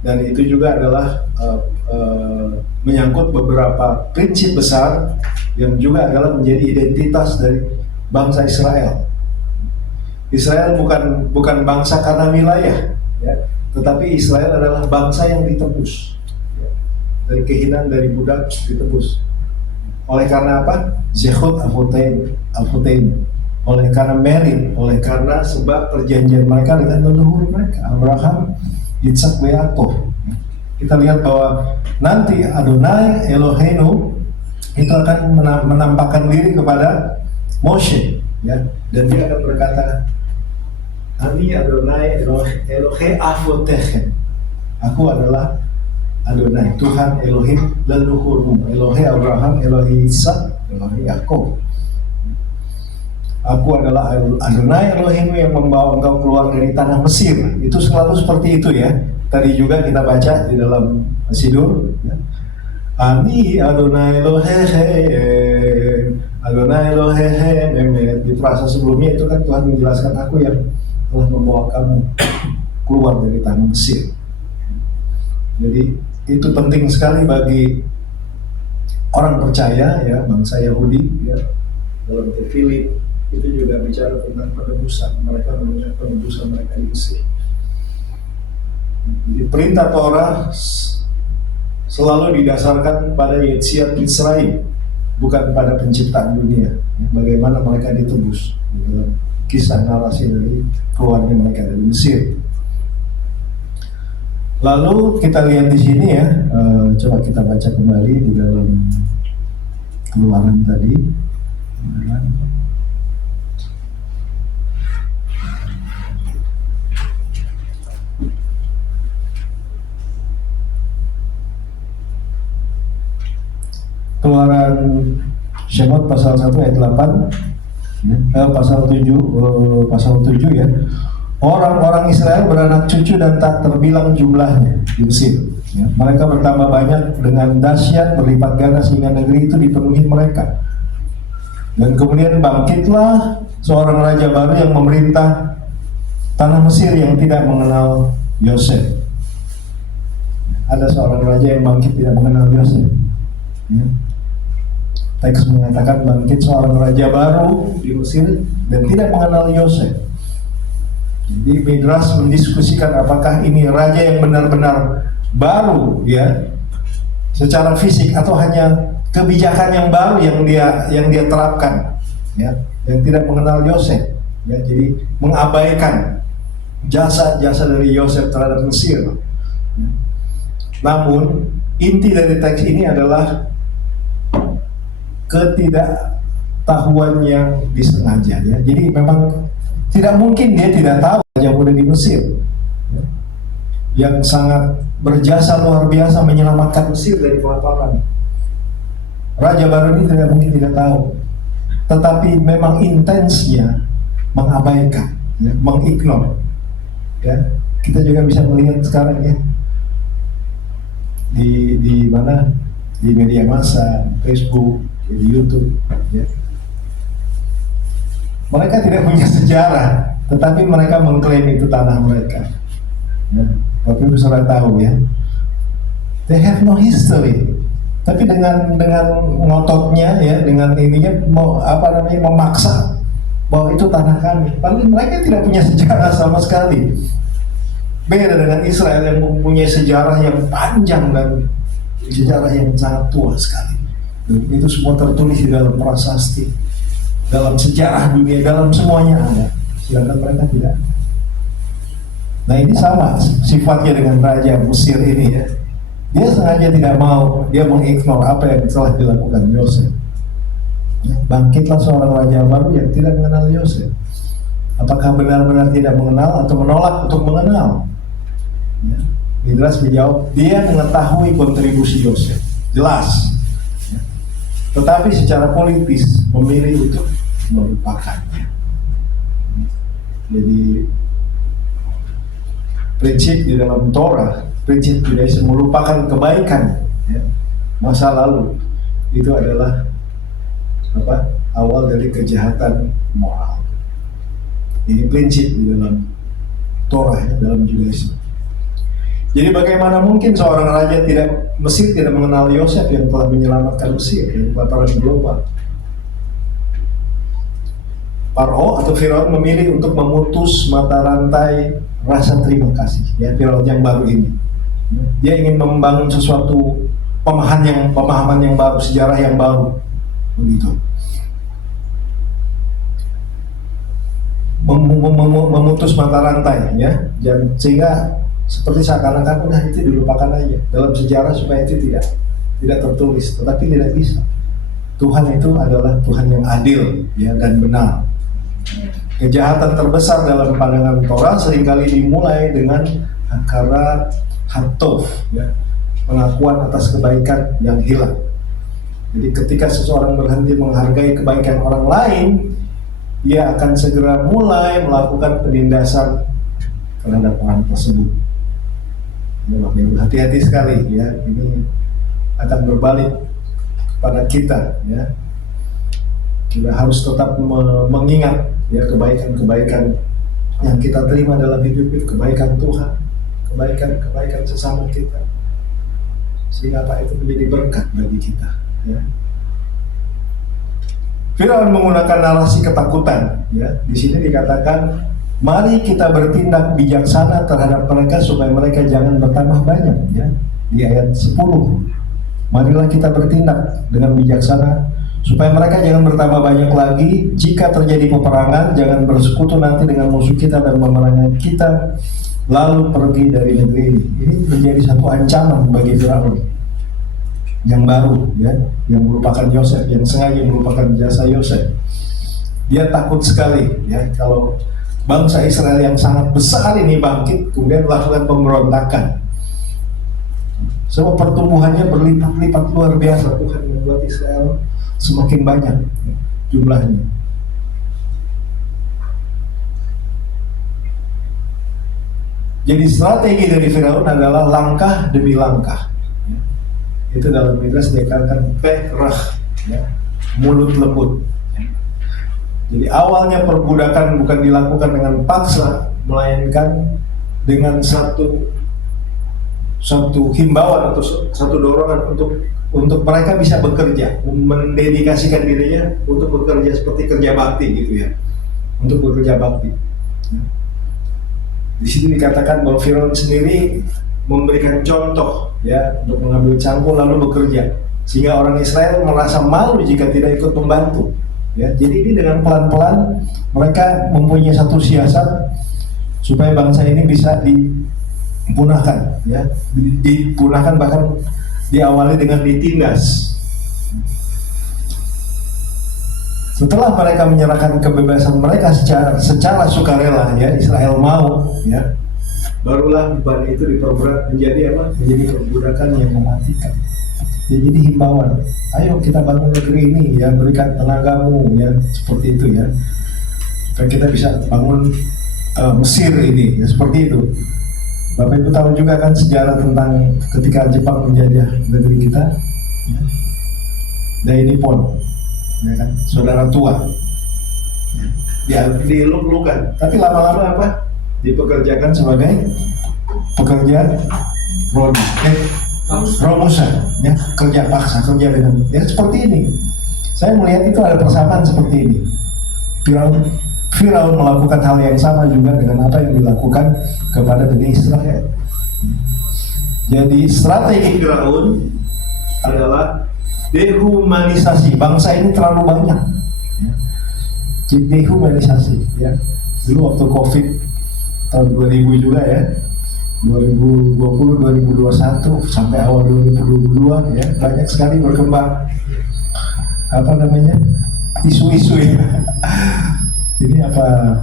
Dan itu juga adalah menyangkut beberapa prinsip besar yang juga adalah menjadi identitas dari bangsa Israel. Israel bukan bangsa karena wilayah, ya, tetapi Israel adalah bangsa yang ditebus, ya, dari kehinaan, dari budak ditebus. Oleh karena apa? Zechut Avutein. Oleh karena merit, oleh karena sebab perjanjian mereka dengan leluhur mereka, Abraham, Yitzhak, Yaakov. Kita lihat bahwa nanti Adonai Eloheinu itu akan menampakkan diri kepada Moshe, ya, dan dia akan berkata, Ani Adonai Elohe Avotechem. Aku adalah Adonai, Tuhan Elohim leluhurmu, Elohe Abraham, Elohe Yitzhak, Elohe Yaakov. Aku adalah Adonai Elohim yang membawa engkau keluar dari tanah Mesir. Itu selalu seperti itu, ya. Tadi juga kita baca di dalam Sidur, ya. Ani Adonai Elohechem, Adonai Elohechem. Di frasa sebelumnya itu kan Tuhan menjelaskan, aku yang telah membawa kamu keluar dari tanah Mesir. Jadi itu penting sekali bagi orang percaya, ya, bangsa Yahudi, ya. Dalam Tefilin itu juga bicara tentang penebusan. Mereka mendengar penebusan mereka di Mesir. Jadi perintah Torah selalu didasarkan pada Yetziat Mitzrayim, bukan pada penciptaan dunia. Bagaimana mereka ditebus dalam kisah narasi dari keluarnya mereka dari Mesir. Lalu kita lihat di sini, ya, coba kita baca kembali di dalam Keluaran tadi. Keluaran Shemot pasal 1 ayat 8, pasal 7, ya. Orang-orang Israel beranak cucu dan tak terbilang jumlahnya di Mesir. Ya, mereka bertambah banyak dengan dahsyat berlipat ganda sehingga negeri itu dipenuhi mereka. Dan kemudian bangkitlah seorang raja baru yang memerintah tanah Mesir yang tidak mengenal Yosef. Ada seorang raja yang bangkit tidak mengenal Yosef. Ya. Teks mengatakan bangkit seorang raja baru di Mesir dan tidak mengenal Yosef. Jadi Midrash mendiskusikan apakah ini raja yang benar-benar baru ya secara fisik atau hanya kebijakan yang baru yang dia terapkan ya, yang tidak mengenal Yosef ya, jadi mengabaikan jasa-jasa dari Yosef terhadap Mesir. Ya. Namun inti dari teks ini adalah ketidaktahuan yang disengaja ya. Jadi memang tidak mungkin dia tidak tahu raja muda di Mesir ya, yang sangat berjasa luar biasa menyelamatkan Mesir dari kelaparan. Raja baru ini tidak mungkin tidak tahu, tetapi memang intensnya mengabaikan, ya, mengignore. Ya, kita juga bisa melihat sekarang ya di mana, di media massa, Facebook, di YouTube. Ya. Mereka tidak punya sejarah, tetapi mereka mengklaim itu tanah mereka. Ya. Bapak Ibu saudara tahu ya, they have no history. Tapi dengan ngototnya ya, dengan ininya memaksa bahwa itu tanah kami. Padahal mereka tidak punya sejarah sama sekali. Beda dengan Israel yang mempunyai sejarah yang panjang dan sejarah yang sangat tua sekali. Dan itu semua tertulis di dalam prasasti, dalam sejarah dunia, dalam semuanya ada. Sedangkan mereka tidak. Nah ini sama sifatnya dengan Raja Mesir ini ya. Dia sengaja tidak mau, dia mengignore apa yang telah dilakukan Yosef. Bangkitlah seorang raja baru yang tidak mengenal Yosef. Apakah benar-benar tidak mengenal atau menolak untuk mengenal? Ya. Midrash menjawab, dia mengetahui kontribusi Yosef, jelas. Ya. Tetapi secara politis memilih untuk melupakannya. Jadi prinsip di dalam Torah, prinsip Judaisme melupakan kebaikan ya, masa lalu itu adalah awal dari kejahatan moral. Ini prinsip di dalam Torah ya, dalam Judaisme. Jadi bagaimana mungkin seorang raja Mesir tidak mengenal Yosef yang telah menyelamatkan Mesir dari kelaparan global? Paro atau Firaun memilih untuk memutus mata rantai rasa terima kasih ya, Firaun yang baru ini. Dia ingin membangun sesuatu pemahaman yang baru, sejarah yang baru, begitu. Memutus mata rantai ya, dan sehingga seperti seakan-akan udah itu dilupakan aja dalam sejarah supaya itu tidak tertulis, tetapi tidak bisa. Tuhan itu adalah Tuhan yang adil ya dan benar. Kejahatan terbesar dalam pandangan Torah seringkali dimulai dengan hakara hatov ya, pengakuan atas kebaikan yang hilang. Jadi ketika seseorang berhenti menghargai kebaikan orang lain, dia akan segera mulai melakukan penindasan terhadap orang tersebut. Hati-hati sekali ya, ini akan berbalik kepada kita ya. Kita harus tetap mengingat ya kebaikan-kebaikan yang kita terima dalam hidup, kebaikan Tuhan, kebaikan sesama kita, sehingga apa itu menjadi berkat bagi kita ya. Firaun menggunakan narasi ketakutan ya. Di sini dikatakan, mari kita bertindak bijaksana terhadap mereka supaya mereka jangan bertambah banyak ya. Di ayat 10, marilah kita bertindak dengan bijaksana supaya mereka jangan bertambah banyak lagi. Jika terjadi peperangan, jangan bersekutu nanti dengan musuh kita dan memerangi kita lalu pergi dari negeri ini. Ini menjadi satu ancaman bagi Firaun yang baru ya, yang melupakan Yosef, yang sengaja melupakan jasa Yosef. Dia takut sekali ya kalau bangsa Israel yang sangat besar ini bangkit kemudian melakukan pemberontakan. Semua pertumbuhannya berlipat-lipat luar biasa. Tuhan membuat Israel semakin banyak ya, jumlahnya. Jadi strategi dari Firaun adalah langkah demi langkah. Ya. Itu dalam Midrash dikatakan perah, ya, mulut lembut. Ya. Jadi awalnya perbudakan bukan dilakukan dengan paksa, melainkan dengan satu himbauan atau satu dorongan untuk mereka bisa bekerja, mendedikasikan dirinya untuk bekerja seperti kerja bakti gitu ya, untuk bekerja bakti. Ya. Di sini dikatakan bahwa Firaun sendiri memberikan contoh ya untuk mengambil cangkul lalu bekerja, sehingga orang Israel merasa malu jika tidak ikut membantu. Ya, jadi ini dengan pelan-pelan mereka mempunyai satu siasat supaya bangsa ini bisa dipunahkan, ya, dipunahkan bahkan diawali dengan ditindas. Setelah mereka menyerahkan kebebasan mereka secara sukarela, ya, Israel mau, ya, barulah beban itu diperberat menjadi apa? Menjadi perbudakan yang mematikan. Ya, jadi himbauan, ayo kita bangun negeri ini, ya, berikan tenagamu, ya, seperti itu, ya, supaya kita bisa bangun Mesir ini, ya, seperti itu. Bapak Ibu tahu juga kan sejarah tentang ketika Jepang menjajah negeri kita, ya. Dainippon, ya kan, saudara tua, ya, dieluk-elukan, tapi lama-lama apa? Dipekerjakan sebagai pekerja Romusa, ya, kerja paksa, kerja dengan, ya, seperti ini. Saya melihat itu ada persamaan seperti ini. Firaun melakukan hal yang sama juga dengan apa yang dilakukan kepada Bani Israel. Jadi strategi Firaun adalah dehumanisasi. Bangsa ini terlalu banyak, ya. Dehumanisasi, ya. Dulu waktu COVID tahun 2000 juga, ya, 2020, 2021 sampai awal 2022, ya, banyak sekali berkembang apa namanya isu-isu, ya. Ini apa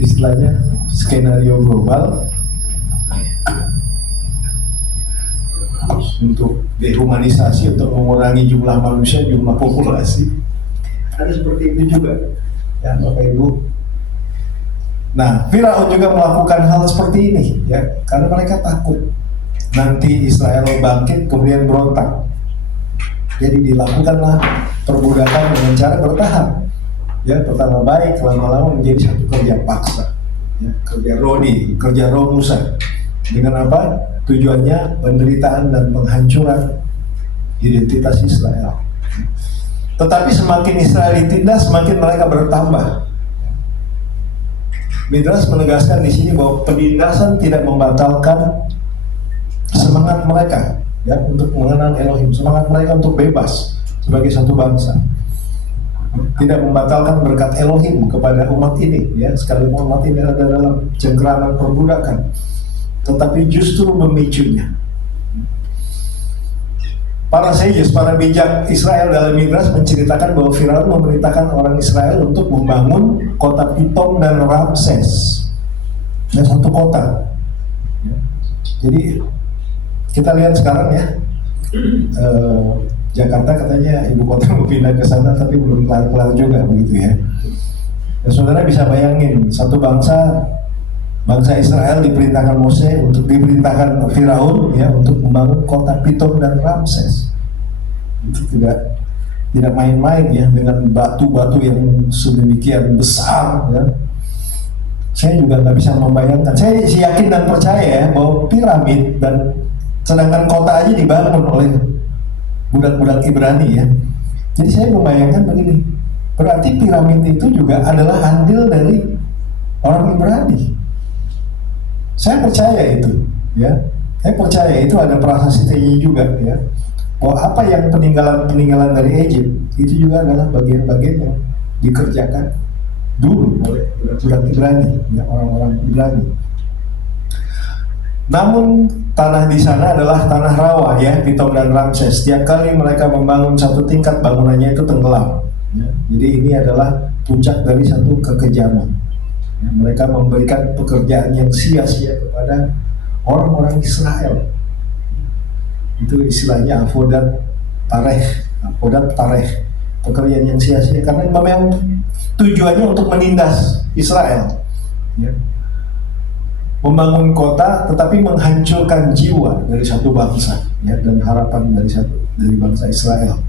istilahnya skenario global untuk dehumanisasi, untuk mengurangi jumlah manusia, jumlah populasi. Ada seperti itu juga, ya, Bapak Ibu. Nah, Firaun juga melakukan hal seperti ini, ya, karena mereka takut nanti Israel bangkit kemudian berontak. Jadi dilakukanlah perbudakan dengan cara bertahap. Ya, pertama baik, lama-lama menjadi satu kerja paksa, ya, kerja rodi, kerja romusa. Dengan apa? Tujuannya penderitaan dan penghancuran identitas Israel. Tetapi semakin Israel ditindas, semakin mereka bertambah. Midrash menegaskan di sini bahwa penindasan tidak membatalkan semangat mereka, ya, untuk mengenal Elohim, semangat mereka untuk bebas sebagai satu bangsa. Tidak membatalkan berkat Elohim kepada umat ini, ya, sekalipun umat ini ada dalam cengkeraman perbudakan, tetapi justru memicunya. Para sages, para bijak Israel dalam Midrash menceritakan bahwa Firaun memerintahkan orang Israel untuk membangun kota Pitom dan Ramses, dan satu kota. Jadi kita lihat sekarang, ya, Jakarta katanya ibu kota mau pindah ke sana, tapi belum kelar-kelar juga begitu, ya. Dan saudara bisa bayangin satu bangsa Israel diperintahkan Mose untuk diperintahkan Firaun, ya, untuk membangun kota Pitom dan Ramses. Itu tidak main-main, ya, dengan batu-batu yang sedemikian besar, ya. Saya juga nggak bisa membayangkan. Saya yakin dan percaya, ya, bahwa piramid dan sedangkan kota aja dibangun oleh budak-budak Ibrani, ya. Jadi saya membayangkan begini, berarti piramid itu juga adalah andil dari orang Ibrani. Saya percaya itu, ya. Saya percaya itu ada prasasti juga, ya. Bahwa apa yang peninggalan dari Egypt itu juga adalah bagian-bagian yang dikerjakan dulu oleh budak Ibrani, ya, orang-orang Ibrani. Namun tanah di sana adalah tanah rawa, ya, Pitom dan Ramses. Setiap kali mereka membangun satu tingkat, bangunannya itu tenggelam, ya. Jadi ini adalah puncak dari satu kekejaman, ya. Mereka memberikan pekerjaan yang sia-sia kepada orang-orang Israel. Itu istilahnya avodat tareh, pekerjaan yang sia-sia, karena memang tujuannya untuk menindas Israel. ya. Membangun kota tetapi menghancurkan jiwa dari satu bangsa, ya, dan harapan dari bangsa Israel.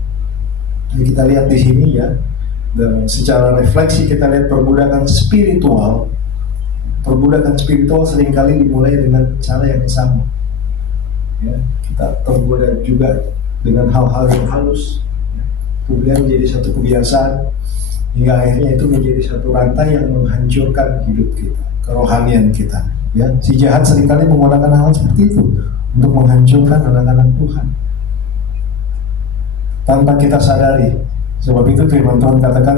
Jadi kita lihat di sini, ya, dan secara refleksi kita lihat perbudakan spiritual seringkali dimulai dengan cara yang sama. Ya, kita tergoda juga dengan hal-hal yang halus, ya, kemudian menjadi satu kebiasaan hingga akhirnya itu menjadi satu rantai yang menghancurkan hidup kita, kerohanian kita. Ya, si jahat seringkali menggunakan hal seperti itu untuk menghancurkan anak-anak Tuhan tanpa kita sadari. Sebab itu firman Tuhan katakan,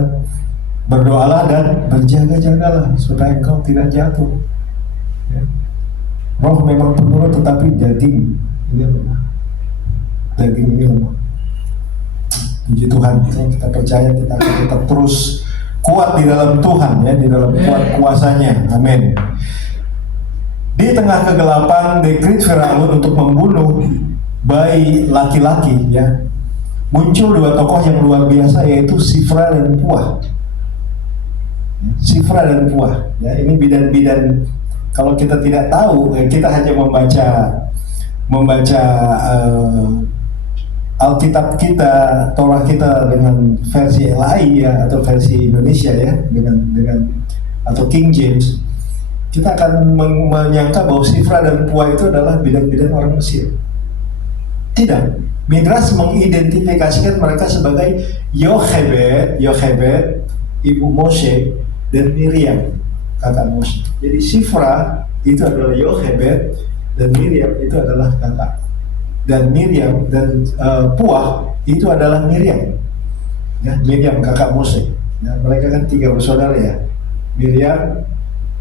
berdoalah dan berjaga-jagalah supaya engkau tidak jatuh. Ya. Roh memang penurut tetapi daging ini lemah. Daging ini lemah. Puji Tuhan, kita percaya kita akan tetap terus kuat di dalam Tuhan, ya, di dalam kuasanya. Amin. Di tengah kegelapan dekrit Firaun untuk membunuh bayi laki-laki, ya, muncul dua tokoh yang luar biasa, yaitu Sifra dan Puah. Sifra dan Puah, ya, ini bidan-bidan. Kalau kita tidak tahu, kita hanya membaca Alkitab kita, Torah kita dengan versi LAI, ya, atau versi Indonesia, ya, dengan atau King James. Kita akan menyangka bahwa Sifra dan Puah itu adalah bidan-bidan orang Mesir. Tidak. Midras mengidentifikasikan mereka sebagai Yochebed, ibu Moshe, dan Miriam, kakak Moshe. Jadi Sifra itu adalah Yochebed, dan Miriam itu adalah kakak. Dan Miriam dan Puah itu adalah Miriam. Ya, Miriam kakak Moshe. Ya, mereka kan 3 bersaudara, ya. Miriam,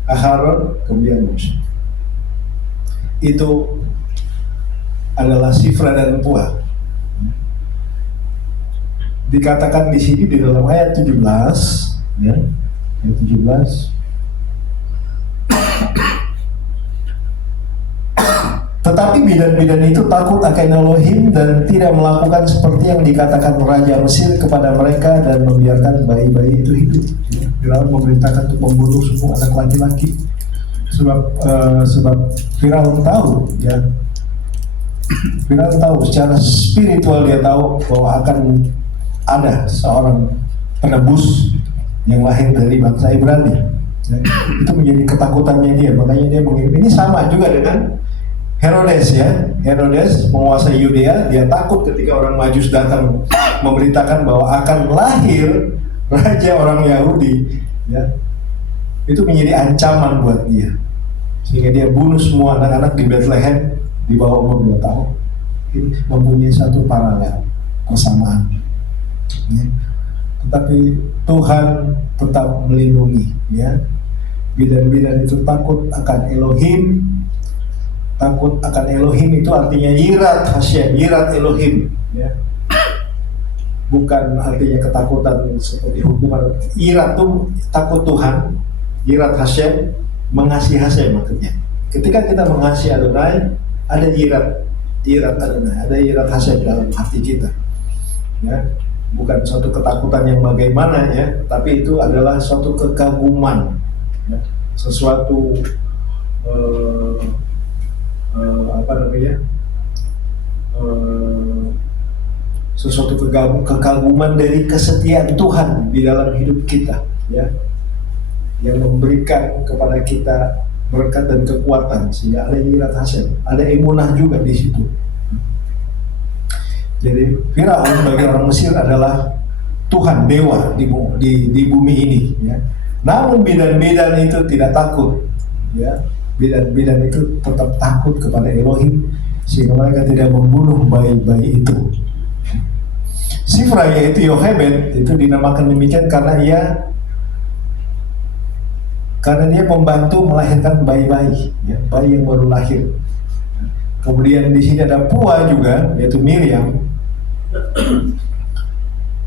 Aharon, kemudian Moshe. Itu adalah Sifra dan Puah. Dikatakan di sini di dalam ayat 17, ya, ayat 17. Tetapi bidan-bidan itu takut akan Elohim dan tidak melakukan seperti yang dikatakan Raja Mesir kepada mereka dan membiarkan bayi-bayi itu hidup. Firaun memerintahkan untuk membunuh semua anak laki-laki. Sebab Firaun tahu, ya, Firaun tahu secara spiritual, dia tahu bahwa akan ada seorang penebus yang lahir dari bangsa Ibrani. Ya, itu menjadi ketakutannya dia, makanya dia mengirim. Ini sama juga dengan Herodes, ya. Herodes menguasai Yudea, dia takut ketika orang Majus datang memberitakan bahwa akan lahir raja orang Yahudi, ya. Itu menjadi ancaman buat dia, sehingga dia bunuh semua anak-anak di Bethlehem di bawah umur 2 tahun. Ini mempunyai satu paralel, persamaan, ya. Tetapi Tuhan tetap melindungi, ya. Bidan-bidan itu takut akan Elohim. Takut akan Elohim itu artinya yirat Hashem, yirat Elohim, ya. Bukan artinya ketakutan seperti hukuman. Yirat itu takut Tuhan, yirat Hashem, mengasihi Hashem maksudnya. Ketika kita mengasihi Adonai, ada yirat Adonai, ada yirat Hashem dalam hati kita, ya. Bukan suatu ketakutan yang bagaimana, ya, tapi itu adalah suatu kekaguman, ya. Sesuatu sesuatu kekaguman dari kesetiaan Tuhan di dalam hidup kita, ya, yang memberikan kepada kita berkat dan kekuatan, sehingga ada yirat Hashem, ada emunah juga di situ. Jadi Firaun bagi orang Mesir adalah Tuhan, dewa di bumi ini, ya. Namun bidan-bidan itu tidak takut, ya. Bidan-bidan itu tetap takut kepada Elohim, sehingga mereka tidak membunuh bayi-bayi itu. Sifra, yaitu Yochebed, itu dinamakan demikian karena dia membantu melahirkan bayi-bayi, ya, bayi yang baru lahir. Kemudian di sini ada Puah juga, yaitu Miriam,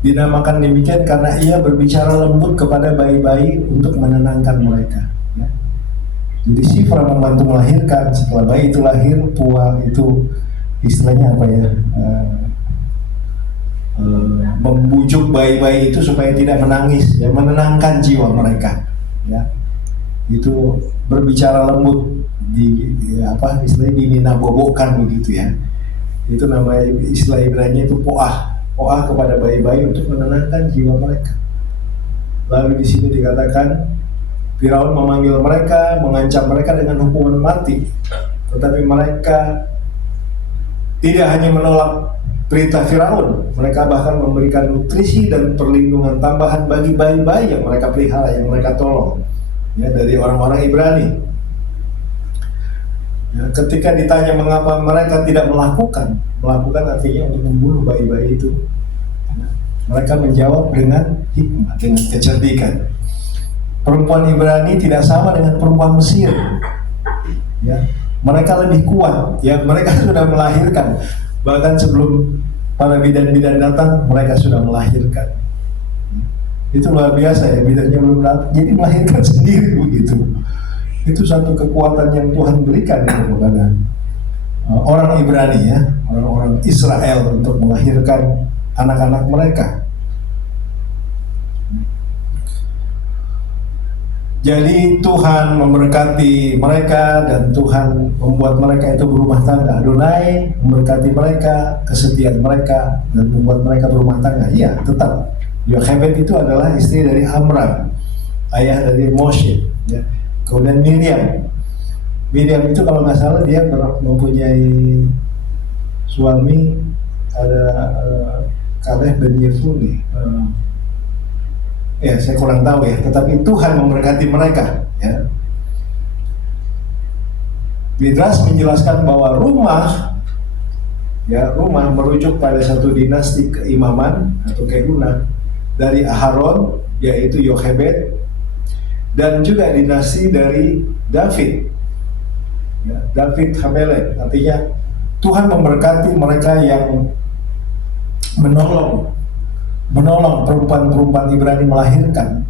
dinamakan demikian karena ia berbicara lembut kepada bayi-bayi untuk menenangkan mereka, ya. Jadi Sifra membantu melahirkan. Setelah bayi itu lahir, Puah itu istilahnya apa, ya, membujuk bayi-bayi itu supaya tidak menangis, ya, menenangkan jiwa mereka, ya. itu berbicara lembut, apa istilahnya dininabobokan begitu ya. Itu nama istilah Ibrani itu poah kepada bayi-bayi untuk menenangkan jiwa mereka. Lalu di sini dikatakan Firaun memanggil mereka, mengancam mereka dengan hukuman mati, tetapi mereka tidak hanya menolak perintah Firaun, mereka bahkan memberikan nutrisi dan perlindungan tambahan bagi bayi-bayi yang mereka pelihara, yang mereka tolong, ya, dari orang-orang Ibrani. Ya, ketika ditanya mengapa mereka tidak melakukan artinya untuk membunuh bayi-bayi itu, ya, mereka menjawab dengan hikmah, dengan kecerdikan. Perempuan Ibrani tidak sama dengan perempuan Mesir, ya, mereka lebih kuat, ya, mereka sudah melahirkan, bahkan sebelum para bidan-bidan datang mereka sudah melahirkan. Itu luar biasa ya, bidannya belum datang, jadi melahirkan sendiri begitu. Itu satu kekuatan yang Tuhan berikan itu kepada orang Ibrani, ya, orang-orang Israel untuk melahirkan anak-anak mereka. Jadi Tuhan memberkati mereka dan Tuhan membuat mereka itu berumah tangga. Adonai memberkati mereka, kesetiaan mereka, dan membuat mereka berumah tangga. Iya, tetap. Yochebed itu adalah istri dari Amram, ayah dari Moshe. Ya. Kemudian Miriam itu kalau nggak salah dia mempunyai suami, ada Kaleb ben Yefune. Ya, saya kurang tahu ya, tetapi Tuhan memberkati mereka, ya. Midrash menjelaskan bahwa rumah merujuk pada satu dinasti keimaman atau kehunan dari Aharon, yaitu Yochebed, dan juga dinasti dari David, ya, David Hamelek. Artinya Tuhan memberkati mereka yang menolong perempuan-perempuan Ibrani melahirkan,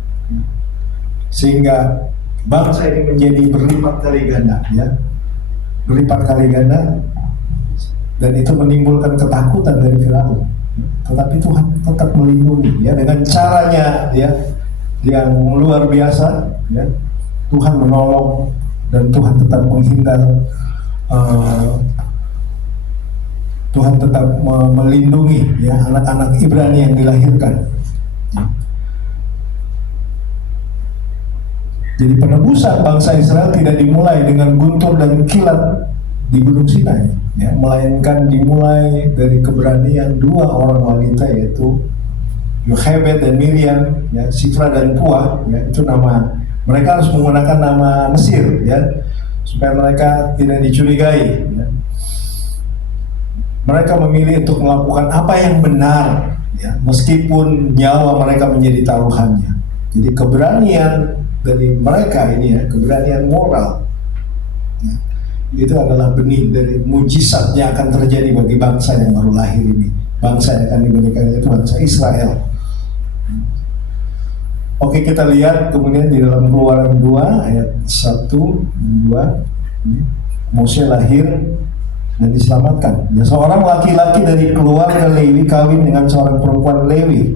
sehingga bangsa ini menjadi berlipat kali ganda, ya, berlipat kali ganda, dan itu menimbulkan ketakutan dari Firaun. Tetapi Tuhan tetap melindungi, ya, dengan caranya, ya, yang luar biasa, ya. Tuhan menolong dan Tuhan tetap menghindar. Tuhan tetap melindungi, ya, anak-anak Ibrani yang dilahirkan. Jadi penebusan bangsa Israel tidak dimulai dengan guntur dan kilat di Gunung Sinai, ya, melainkan dimulai dari keberanian dua orang wanita, yaitu Yochebed dan Miriam, ya, Sifra dan Puah, ya, itu nama mereka harus menggunakan nama Mesir, ya, supaya mereka tidak dicurigai, ya. Mereka memilih untuk melakukan apa yang benar, ya, meskipun nyawa mereka menjadi taruhannya. Jadi keberanian dari mereka ini, ya, keberanian moral, ya, itu adalah benih dari mujizat yang akan terjadi bagi bangsa yang baru lahir ini. Bangsa yang akan diberikan itu bangsa Israel. Oke, kita lihat kemudian di dalam Keluaran 2 ayat 1-2, Mose lahir dan diselamatkan. Ya, seorang laki-laki dari keluarga Lewi kawin dengan seorang perempuan Lewi,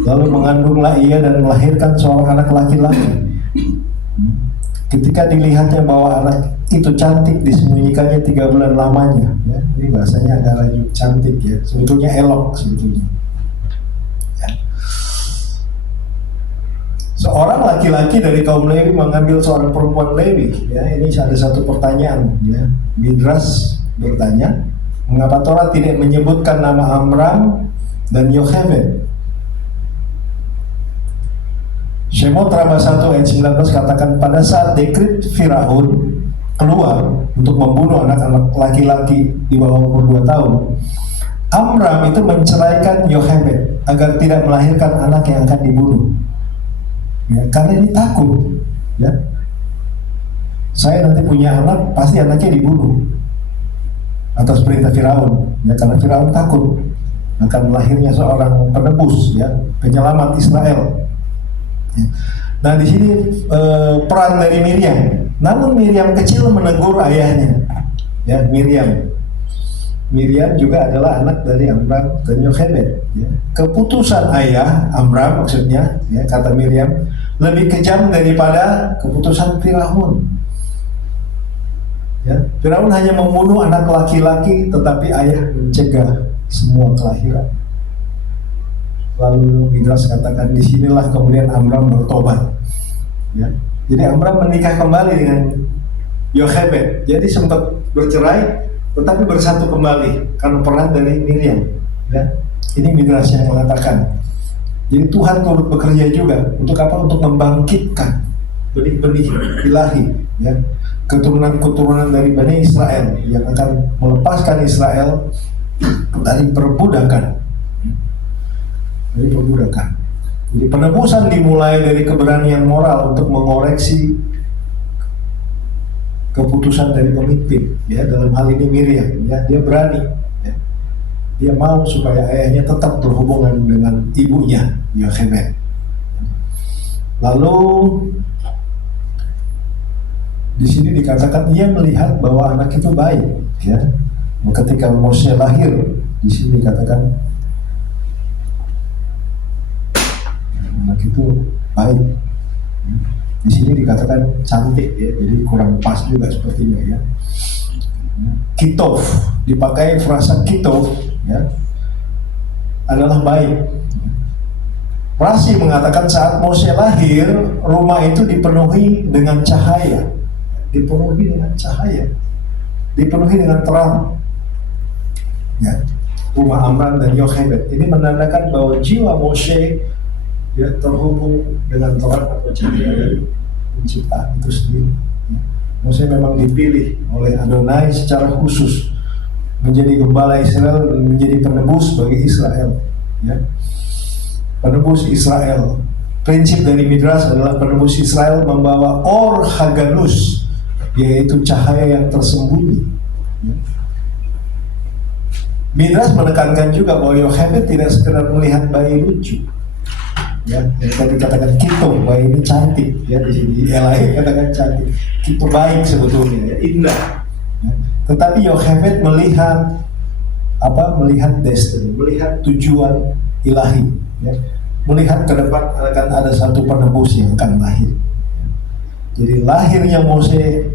lalu mengandunglah ia dan melahirkan seorang anak laki-laki. Ketika dilihatnya bahwa anak itu cantik, disembunyikannya 3 bulan lamanya. Ya, ini bahasanya agak lanjut, cantik, ya, sebetulnya elok sebetulnya. Ya. Seorang laki-laki dari kaum Lewi mengambil seorang perempuan Lewi. Ya, ini ada satu pertanyaan. Ya, Midrash bertanya, mengapa Torah tidak menyebutkan nama Amram dan Yochebed? Shemot Rabah 1 ayat 19 katakan, pada saat dekret Firaun keluar untuk membunuh anak-anak laki-laki di bawah umur 2 tahun, Amram itu menceraikan Yochebed agar tidak melahirkan anak yang akan dibunuh. Ya, karena ini takut, ya, saya nanti punya anak, pasti anaknya dibunuh atas perintah Firaun, ya, karena Firaun takut akan lahirnya seorang penebus, ya, penyelamat Israel. Ya. Nah, di sini peran dari Miriam. Namun Miriam kecil menegur ayahnya, ya, Miriam juga adalah anak dari Amram dan Yochebed. Ya. Keputusan ayah Amram, maksudnya, ya, kata Miriam, lebih kejam daripada keputusan Firaun. Ya, Firaun hanya membunuh anak laki-laki, tetapi ayah mencegah semua kelahiran. Lalu Midras katakan disinilah kemudian Amram bertobat. Ya, jadi Amram menikah kembali dengan Yochebed. Jadi sempat bercerai, tetapi bersatu kembali karena peran dari Miriam. Ya, ini Midras yang mengatakan. Jadi Tuhan turut bekerja juga untuk apa? Untuk membangkitkan benih-benih ilahi, ya, keturunan-keturunan dari Bani Israel yang akan melepaskan Israel dari perbudakan. Jadi penebusan dimulai dari keberanian moral untuk mengoreksi keputusan dari pemimpin, ya, dalam hal ini Miriam, ya, dia berani, ya. Dia mau supaya ayahnya tetap berhubungan dengan ibunya Yochebed. Lalu di sini dikatakan ia melihat bahwa anak itu baik, ya. Ketika Mose lahir, di sini dikatakan anak itu baik. Di sini dikatakan cantik, ya, jadi kurang pas juga sepertinya, ya. Kitov, dipakai frasa kitov, ya, adalah baik. Rasi mengatakan saat Mose lahir, rumah itu dipenuhi dengan cahaya, dipenuhi dengan terang. Ya, rumah Amram dan Yochebed ini menandakan bahwa jiwa Mose, ya, terhubung dengan terang atau cahaya dari penciptaan itu sendiri. Ya. Mose memang dipilih oleh Adonai secara khusus menjadi gembala Israel dan menjadi penebus bagi Israel. Ya. Penebus Israel. Prinsip dari Midras adalah penebus Israel membawa Or Haganus, yaitu cahaya yang tersembunyi. Ya. Midras menekankan juga bahwa Yochebed tidak sekedar melihat bayi lucu, ya, yang tadi katakan Kito, bayi ini cantik, ya, di sini Elai katakan cantik, Kito baik sebetulnya, ya, indah, ya. Tetapi Yochebed melihat melihat destiny, melihat tujuan ilahi, ya, melihat ke depan akan ada satu penebus yang akan lahir. Jadi lahirnya Mose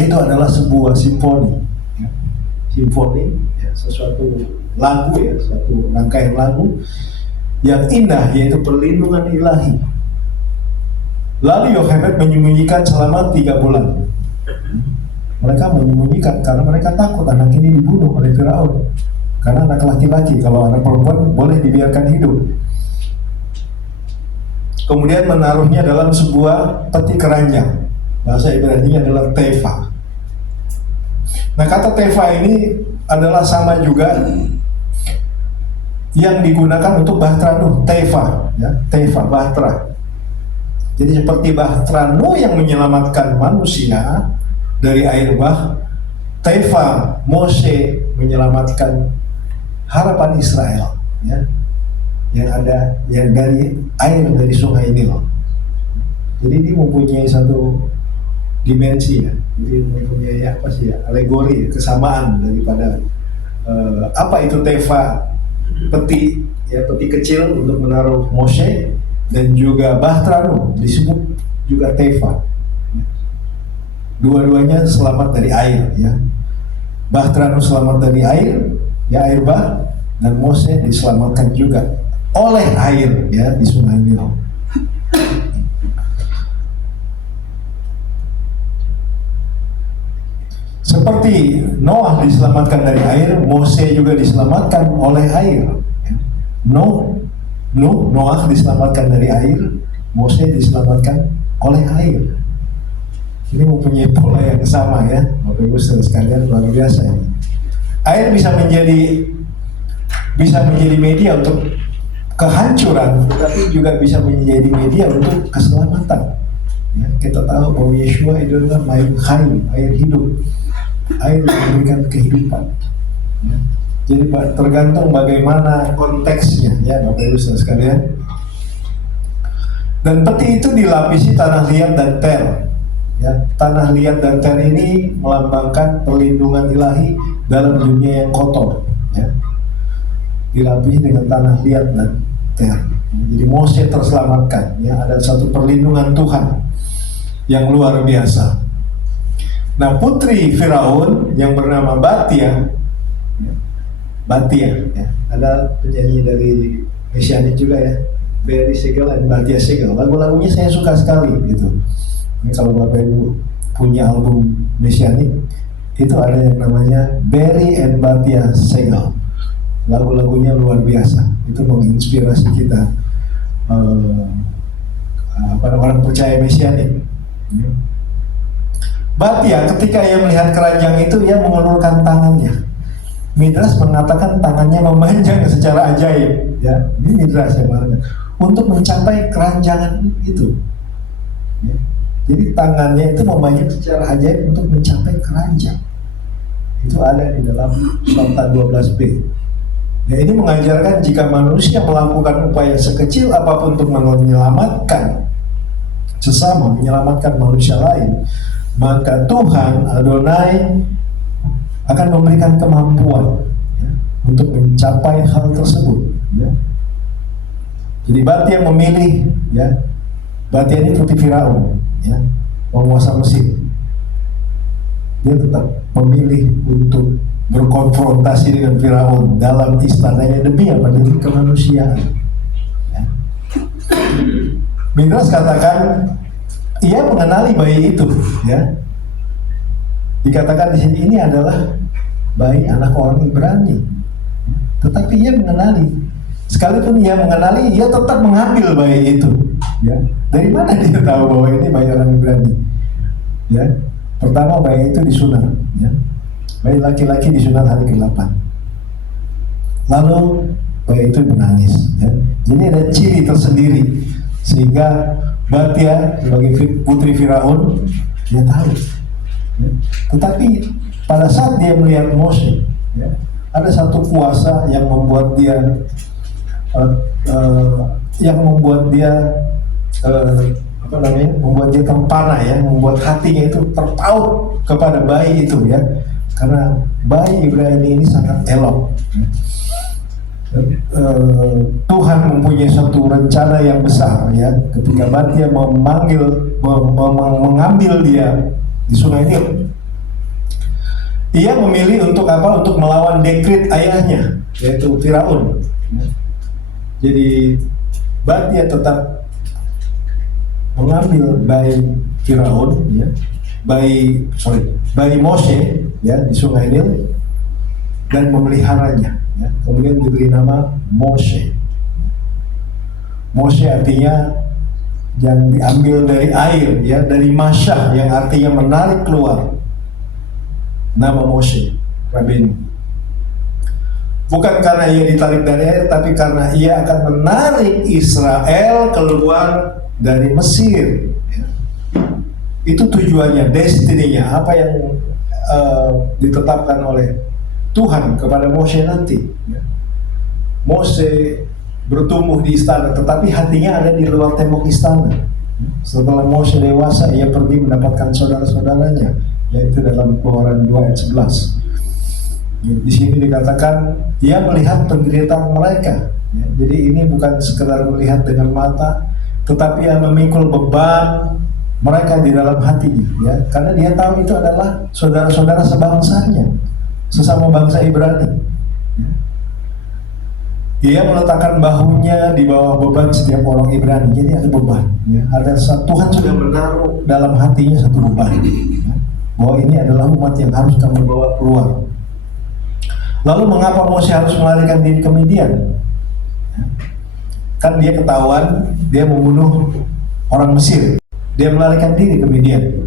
itu adalah sebuah simfoni, ya. Simfoni, ya, sesuatu lagu, ya, suatu rangkaian lagu yang indah, yaitu perlindungan ilahi. Lalu Yochebed menyembunyikan selama 3 bulan. Mereka menyembunyikan karena mereka takut anak ini dibunuh oleh Firaun. Karena anak laki-laki, kalau anak perempuan boleh dibiarkan hidup. Kemudian menaruhnya dalam sebuah peti keranjang. Bahasa Ibrani adalah tefa. Nah, kata tefa ini adalah sama juga yang digunakan untuk bahtera Nuh, tefa, ya, tefa, bahtera. Jadi seperti bahtera Nuh yang menyelamatkan manusia dari air bah, tefa Mose menyelamatkan harapan Israel, ya, yang ada yang dari air dari sungai Nil. Jadi ini mempunyai satu dimensi, ya, jadi mempunyai apa sih, ya, alegori, kesamaan daripada apa itu tefa, peti, ya, peti kecil untuk menaruh Mose, dan juga bahtera Nuh disebut juga tefa. Dua-duanya selamat dari air, ya. Bahtera Nuh selamat dari air, ya, air bah, dan Mose diselamatkan juga oleh air, ya, di sungai Nil. Seperti Noah diselamatkan dari air, Mose juga diselamatkan oleh air. Noah diselamatkan dari air, Mose diselamatkan oleh air. Ini mempunyai pola yang sama, ya, Bapak Ibu saudara sekalian, luar biasa ini. Air bisa menjadi media untuk kehancuran, tetapi juga bisa menjadi media untuk keselamatan. Ya, kita tahu bahwa Yeshua itu adalah air hidup. Air memberikan kehidupan, ya. Jadi tergantung bagaimana konteksnya, ya, Bapak Ibu saudara sekalian. Dan peti itu dilapisi tanah liat dan ter, ya. Tanah liat dan ter ini melambangkan perlindungan ilahi dalam dunia yang kotor, ya. Dilapisi dengan tanah liat dan ter. Jadi Mose terselamatkan, ya, ada satu perlindungan Tuhan yang luar biasa. Nah, putri Firaun yang bernama Batia, ya, ada penyanyi dari Mesianik juga ya, Barry Segel dan Batia Segel. Lagu-lagunya saya suka sekali gitu. Ini kalau Bapak Ibu punya album Mesianik, itu ada yang namanya Barry and Batia Segel. Lagu-lagunya luar biasa. Itu menginspirasi kita orang percaya Mesianik. Batia ketika ia melihat keranjang itu, ia mengulurkan tangannya. Midras mengatakan tangannya memanjang secara ajaib, ya. Ini Midras yang mengatakan untuk mencapai keranjangan itu. Ya. Jadi tangannya itu memanjang secara ajaib untuk mencapai keranjang. Itu ada di dalam Sorta 12b. Ya, ini mengajarkan jika manusia melakukan upaya sekecil apapun untuk menyelamatkan sesama, menyelamatkan manusia lain, maka Tuhan Adonai akan memberikan kemampuan, ya, untuk mencapai hal tersebut. Ya. Jadi Batia memilih, ya, Batia ini putri Firaun, ya, penguasa Mesir. Dia tetap memilih untuk berkonfrontasi dengan Firaun dalam istananya demi apa? Demi kemanusiaan. Ya. Midras katakan ia mengenali bayi itu, ya. Dikatakan di sini ini adalah bayi anak orang Ibrani. Tetapi ia mengenali. Sekalipun ia mengenali, ia tetap mengambil bayi itu. Ya. Dari mana dia tahu bahwa ini bayi orang Ibrani? Ya. Pertama, bayi itu disunat. Ya. Bayi laki-laki disunat hari ke-8. Lalu bayi itu menangis. Ya. Jadi ada ciri tersendiri sehingga Batia sebagai putri Firaun dia tahu. Ya. Tetapi pada saat dia melihat Mose, ya, ada satu kuasa yang membuat dia membuat dia terpana, ya, membuat hatinya itu terpaut kepada bayi itu, ya, karena bayi Ibrani ini sangat elok. Ya. Tuhan mempunyai satu rencana yang besar, ya, ketika Batia mengambil dia di Sungai Nil. Ia memilih untuk apa? Untuk melawan dekret ayahnya, yaitu Firaun. Jadi Batia tetap mengambil bayi Firaun, ya, bayi Mose, ya, di Sungai Nil dan memeliharanya. Ya, kemudian diberi nama Mose. Mose artinya yang diambil dari air, ya, dari masyah yang artinya menarik keluar. Nama Mose Rabbeinu. Bukan karena ia ditarik dari air, tapi karena ia akan menarik Israel keluar dari Mesir. Ya. Itu tujuannya, destininya, apa yang ditetapkan oleh Tuhan kepada Mose nanti. Ya. Mose bertumbuh di istana, tetapi hatinya ada di luar tembok istana. Setelah Mose dewasa, ia pergi mendapatkan saudara-saudaranya, yaitu dalam Keluaran 2 ayat 11. Ya, di sini dikatakan ia melihat penderitaan mereka. Ya, jadi ini bukan sekedar melihat dengan mata, tetapi ia memikul beban mereka di dalam hatinya. Ya, karena dia tahu itu adalah saudara-saudara sebangsanya, sesama bangsa Ibrani. Ia meletakkan bahunya di bawah beban setiap orang Ibrani. Jadi ada beban. Ya. Tuhan sudah menaruh dalam hatinya satu beban. Ya. Bahwa ini adalah umat yang harus kamu bawa keluar. Lalu mengapa Mose harus melarikan diri ke Midian? Ya. Kan dia ketahuan dia membunuh orang Mesir. Dia melarikan diri ke Midian.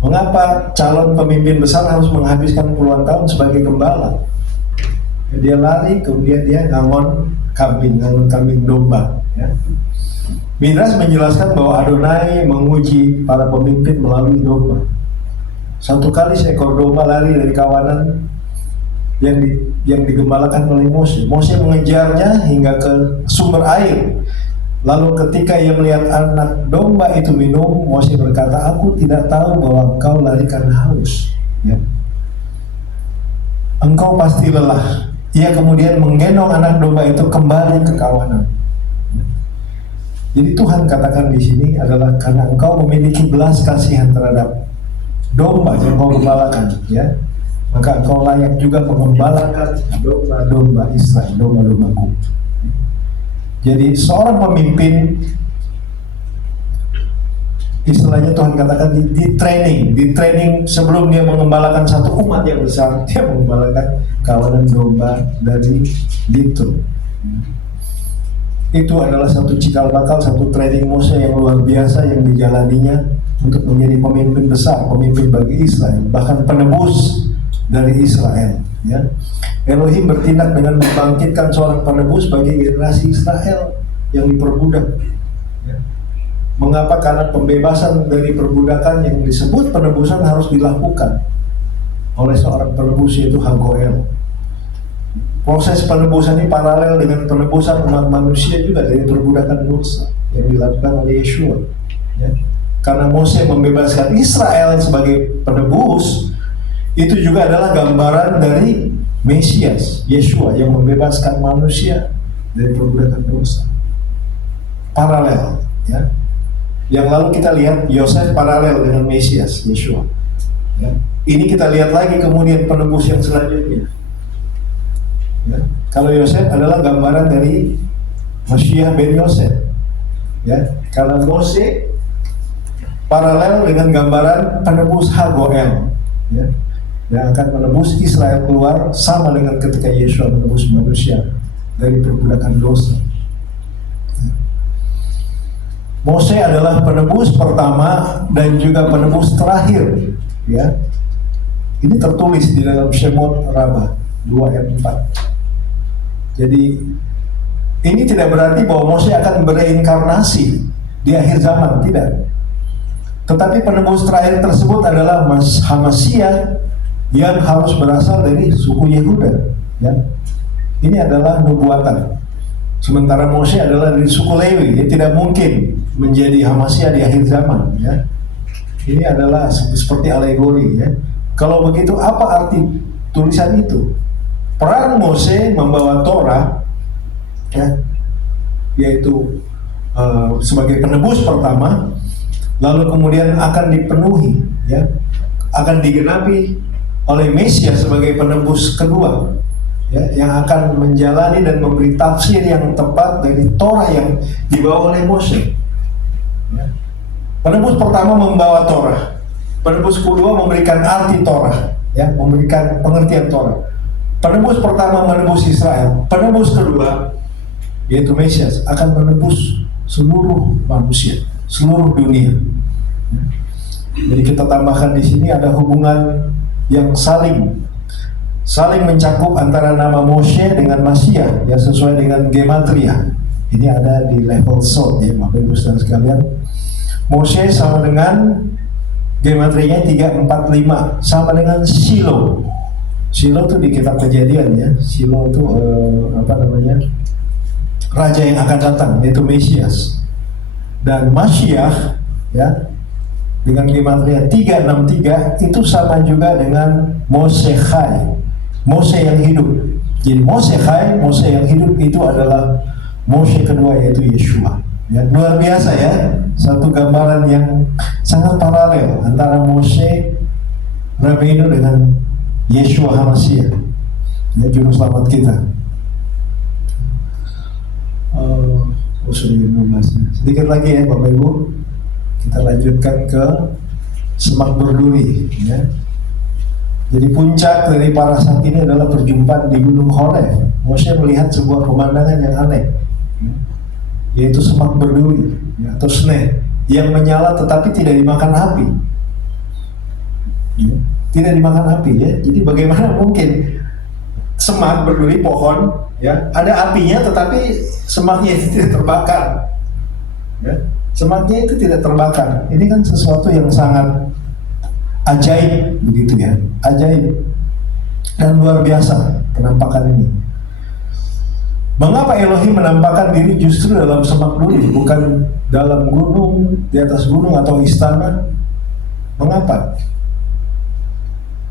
Mengapa calon pemimpin besar harus menghabiskan puluhan tahun sebagai gembala? Dia lari, kemudian dia ngangon kambing domba. Ya. Midras menjelaskan bahwa Adonai menguji para pemimpin melalui domba. Satu kali seekor domba lari dari kawanan yang digembalakan oleh Mose. Mose mengejarnya hingga ke sumber air. Lalu ketika ia melihat anak domba itu minum, Mose berkata, "Aku tidak tahu bahwa engkau lari karena haus. Ya. Engkau pasti lelah." ia kemudian menggendong anak domba itu kembali ke kawanan. Jadi Tuhan katakan di sini adalah karena engkau memiliki belas kasihan terhadap domba yang kau gembalakan, ya, maka engkau layak juga mengembalakan domba-domba Israel, domba-dombaku. Jadi seorang pemimpin, istilahnya Tuhan katakan di training sebelum dia mengembalakan satu umat yang besar, dia mengembalakan kawanan domba dari Yitro. Itu adalah satu cikal bakal, satu training Mose yang luar biasa yang dijalaninya untuk menjadi pemimpin besar, pemimpin bagi Israel, bahkan penebus dari Israel. Ya. Elohim bertindak dengan membangkitkan seorang penebus bagi generasi Israel yang diperbudak. Ya. Mengapa? Karena pembebasan dari perbudakan yang disebut penebusan harus dilakukan oleh seorang penebus, yaitu Hagoel. Proses penebusan ini paralel dengan penebusan umat manusia juga dari perbudakan dosa yang dilakukan oleh Yeshua. Ya. Karena Mose membebaskan Israel sebagai penebus, itu juga adalah gambaran dari Mesias, Yeshua, yang membebaskan manusia dari perbudakan dosa. Paralel, ya. Yang lalu kita lihat Yosef paralel dengan Mesias, Yeshua. Ya. Ini kita lihat lagi kemudian penebus yang selanjutnya. Ya. Kalau Yosef adalah gambaran dari Mashiach ben Yosef. Ya. Karena Mose paralel dengan gambaran penebus Hagoel, ya, yang akan menebus Israel keluar, sama dengan ketika Yeshua menebus manusia dari perbudakan dosa. Ya. Mose adalah penebus pertama dan juga penebus terakhir. Ya. Ini tertulis di dalam Shemot Rabbah 2 ayat 4. Jadi ini tidak berarti bahwa Mose akan bereinkarnasi di akhir zaman, tidak. Tetapi penebus terakhir tersebut adalah Hamasiah yang harus berasal dari suku Yehuda. Ya. Ini adalah nubuatan. Sementara Mose adalah dari suku Lewi, dia tidak mungkin menjadi Hamasiah di akhir zaman. Ya. Ini adalah seperti alegori. Ya. Kalau begitu, apa arti tulisan itu? Peran Mose membawa Torah, ya, yaitu sebagai penebus pertama, lalu kemudian akan dipenuhi, ya, akan digenapi oleh Mesias sebagai penebus kedua, ya, yang akan menjalani dan memberi tafsir yang tepat dari Torah yang dibawa oleh Mose. Ya. Penebus pertama membawa Torah, penebus kedua memberikan arti Torah, ya, memberikan pengertian Torah. Penebus pertama menebus Israel, penebus kedua yaitu Mesias akan menebus seluruh manusia, seluruh dunia. Jadi kita tambahkan di sini ada hubungan yang saling mencakup antara nama Moshe dengan Mashiach yang sesuai dengan gematria. Ini ada di level sod, ya, Bapak Ibu Saudara sekalian. Moshe sama dengan gematrianya 345, sama dengan Silo. Silo itu di kitab Kejadian, ya. Silo itu raja yang akan datang, yaitu Mesias. Dan Mashiach, ya, dengan gematria 363 itu sama juga dengan Mose Chai, Mose yang hidup. Jadi Mose Chai, Mose yang hidup itu adalah Mose kedua, yaitu Yeshua. Ya, luar biasa, ya, satu gambaran yang sangat paralel antara Mose Rabbeinu dengan Yeshua HaMashiach, ya, juru selamat kita. Sedikit lagi, ya, Bapak Ibu, kita lanjutkan ke Semak Berduri, ya. Jadi puncak dari para saat ini adalah perjumpaan di Gunung Horeb. Mose melihat sebuah pemandangan yang aneh, ya, yaitu semak berduri, ya, atau sneh yang menyala tetapi tidak dimakan api, ya, tidak dimakan api, ya. Jadi bagaimana mungkin semak berduri, pohon, ya, ada apinya tetapi semaknya itu tidak terbakar, ya. Semaknya itu tidak terbakar. Ini kan sesuatu yang sangat ajaib, begitu, ya, ajaib dan luar biasa penampakan ini. Mengapa Elohim menampakkan diri justru dalam semak duri, bukan dalam gunung, di atas gunung atau istana? Mengapa?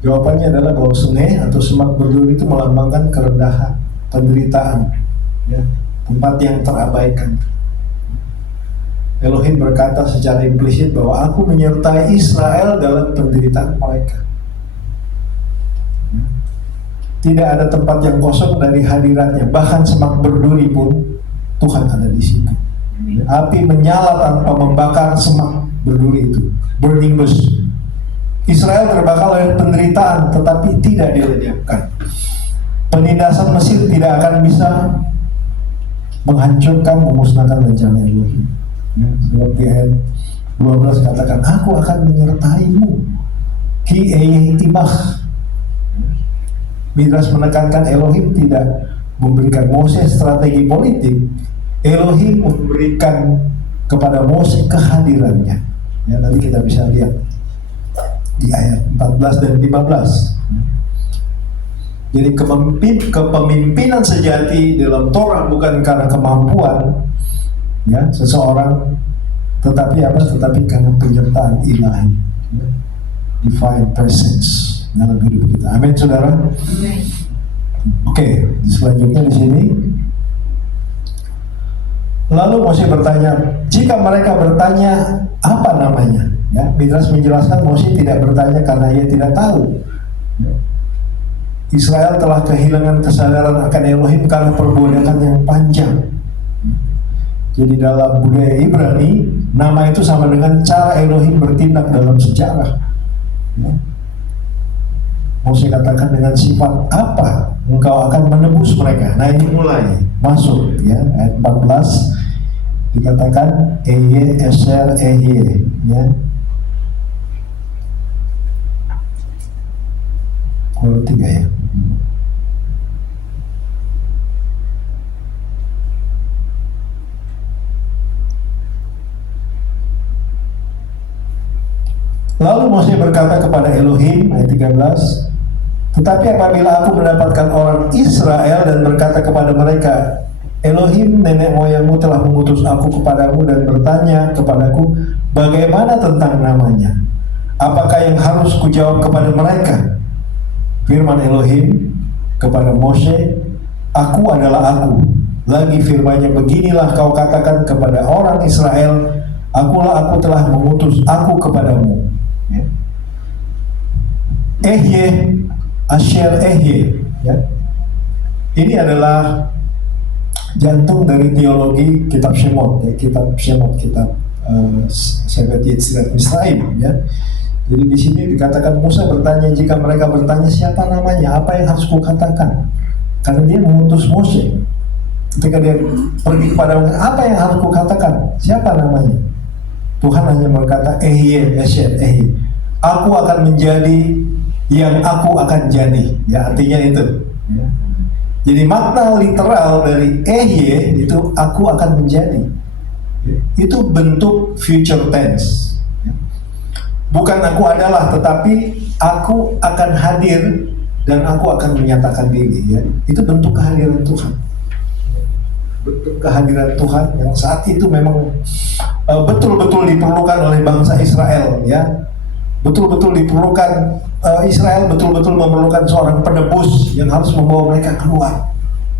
Jawabannya adalah bahwa sungai atau semak berduri itu melambangkan kerendahan, penderitaan, ya, tempat yang terabaikan. Elohim berkata secara implisit bahwa aku menyertai Israel dalam penderitaan mereka. Tidak ada tempat yang kosong dari hadiratnya. Bahkan semak berduri pun Tuhan ada di situ. Api menyala tanpa membakar semak berduri itu. Burning bush. Israel terbakar oleh penderitaan, tetapi tidak dilenyapkan. Penindasan Mesir tidak akan bisa menghancurkan, memusnahkan rencana Elohim. Ya, seperti ayat 12 katakan, aku akan menyertaimu. Ki eyetimah. Midrash menekankan Elohim tidak memberikan Moses strategi politik. Elohim memberikan kepada Moses kehadirannya. Ya, nanti kita bisa lihat di ayat 14 dan 15. Jadi kepemimpinan sejati dalam Torah bukan karena kemampuan ya seseorang, tetapi apa? Tetapi karena penyertaan ilahi, ya, divine presence dalam hidup kita. Amin, saudara. Oke, selanjutnya di sini. Lalu Mose bertanya, jika mereka bertanya apa namanya? Ya, Midrash menjelaskan Mose tidak bertanya karena ia tidak tahu. Ya. Israel telah kehilangan kesadaran akan Elohim karena perbudakan yang panjang. Jadi dalam budaya Ibrani, nama itu sama dengan cara Elohim bertindak dalam sejarah. Ya. Mose katakan dengan sifat apa engkau akan menebus mereka. Nah ini mulai masuk ya, ayat 14 dikatakan Eye Eser Eye ya. Kalau 3 ya. Lalu Mose berkata kepada Elohim, ayat 13, tetapi apabila aku mendapatkan orang Israel dan berkata kepada mereka, Elohim nenek moyangmu telah mengutus aku kepadamu dan bertanya kepadaku, bagaimana tentang namanya? Apakah yang harus kujawab kepada mereka? Firman Elohim kepada Mose, aku adalah aku. Lagi firman-Nya, beginilah kau katakan kepada orang Israel, aku telah mengutus aku kepadamu. Ya. Ehye Asher Ehye ya. Ini adalah jantung dari teologi kitab Shemot ya, kitab 70 Yetsirat Misraim ya. Jadi di sini dikatakan Musa bertanya, jika mereka bertanya siapa namanya, apa yang harus kukatakan? Karena dia mengutus Mose. Ketika dia pergi kepada mereka, apa yang harus kukatakan? Siapa namanya? Tuhan hanya berkata Ehye Asher Ehye. Aku akan menjadi yang aku akan jadi. Ya, artinya itu. Ya. Jadi makna literal dari Ehye itu aku akan menjadi. Ya. Itu bentuk future tense. Ya. Bukan aku adalah, tetapi aku akan hadir dan aku akan menyatakan diri. Ya. Itu bentuk kehadiran Tuhan. Bentuk kehadiran Tuhan yang saat itu memang betul-betul diperlukan oleh bangsa Israel. Ya. Betul-betul diperlukan, Israel betul-betul memerlukan seorang penebus yang harus membawa mereka keluar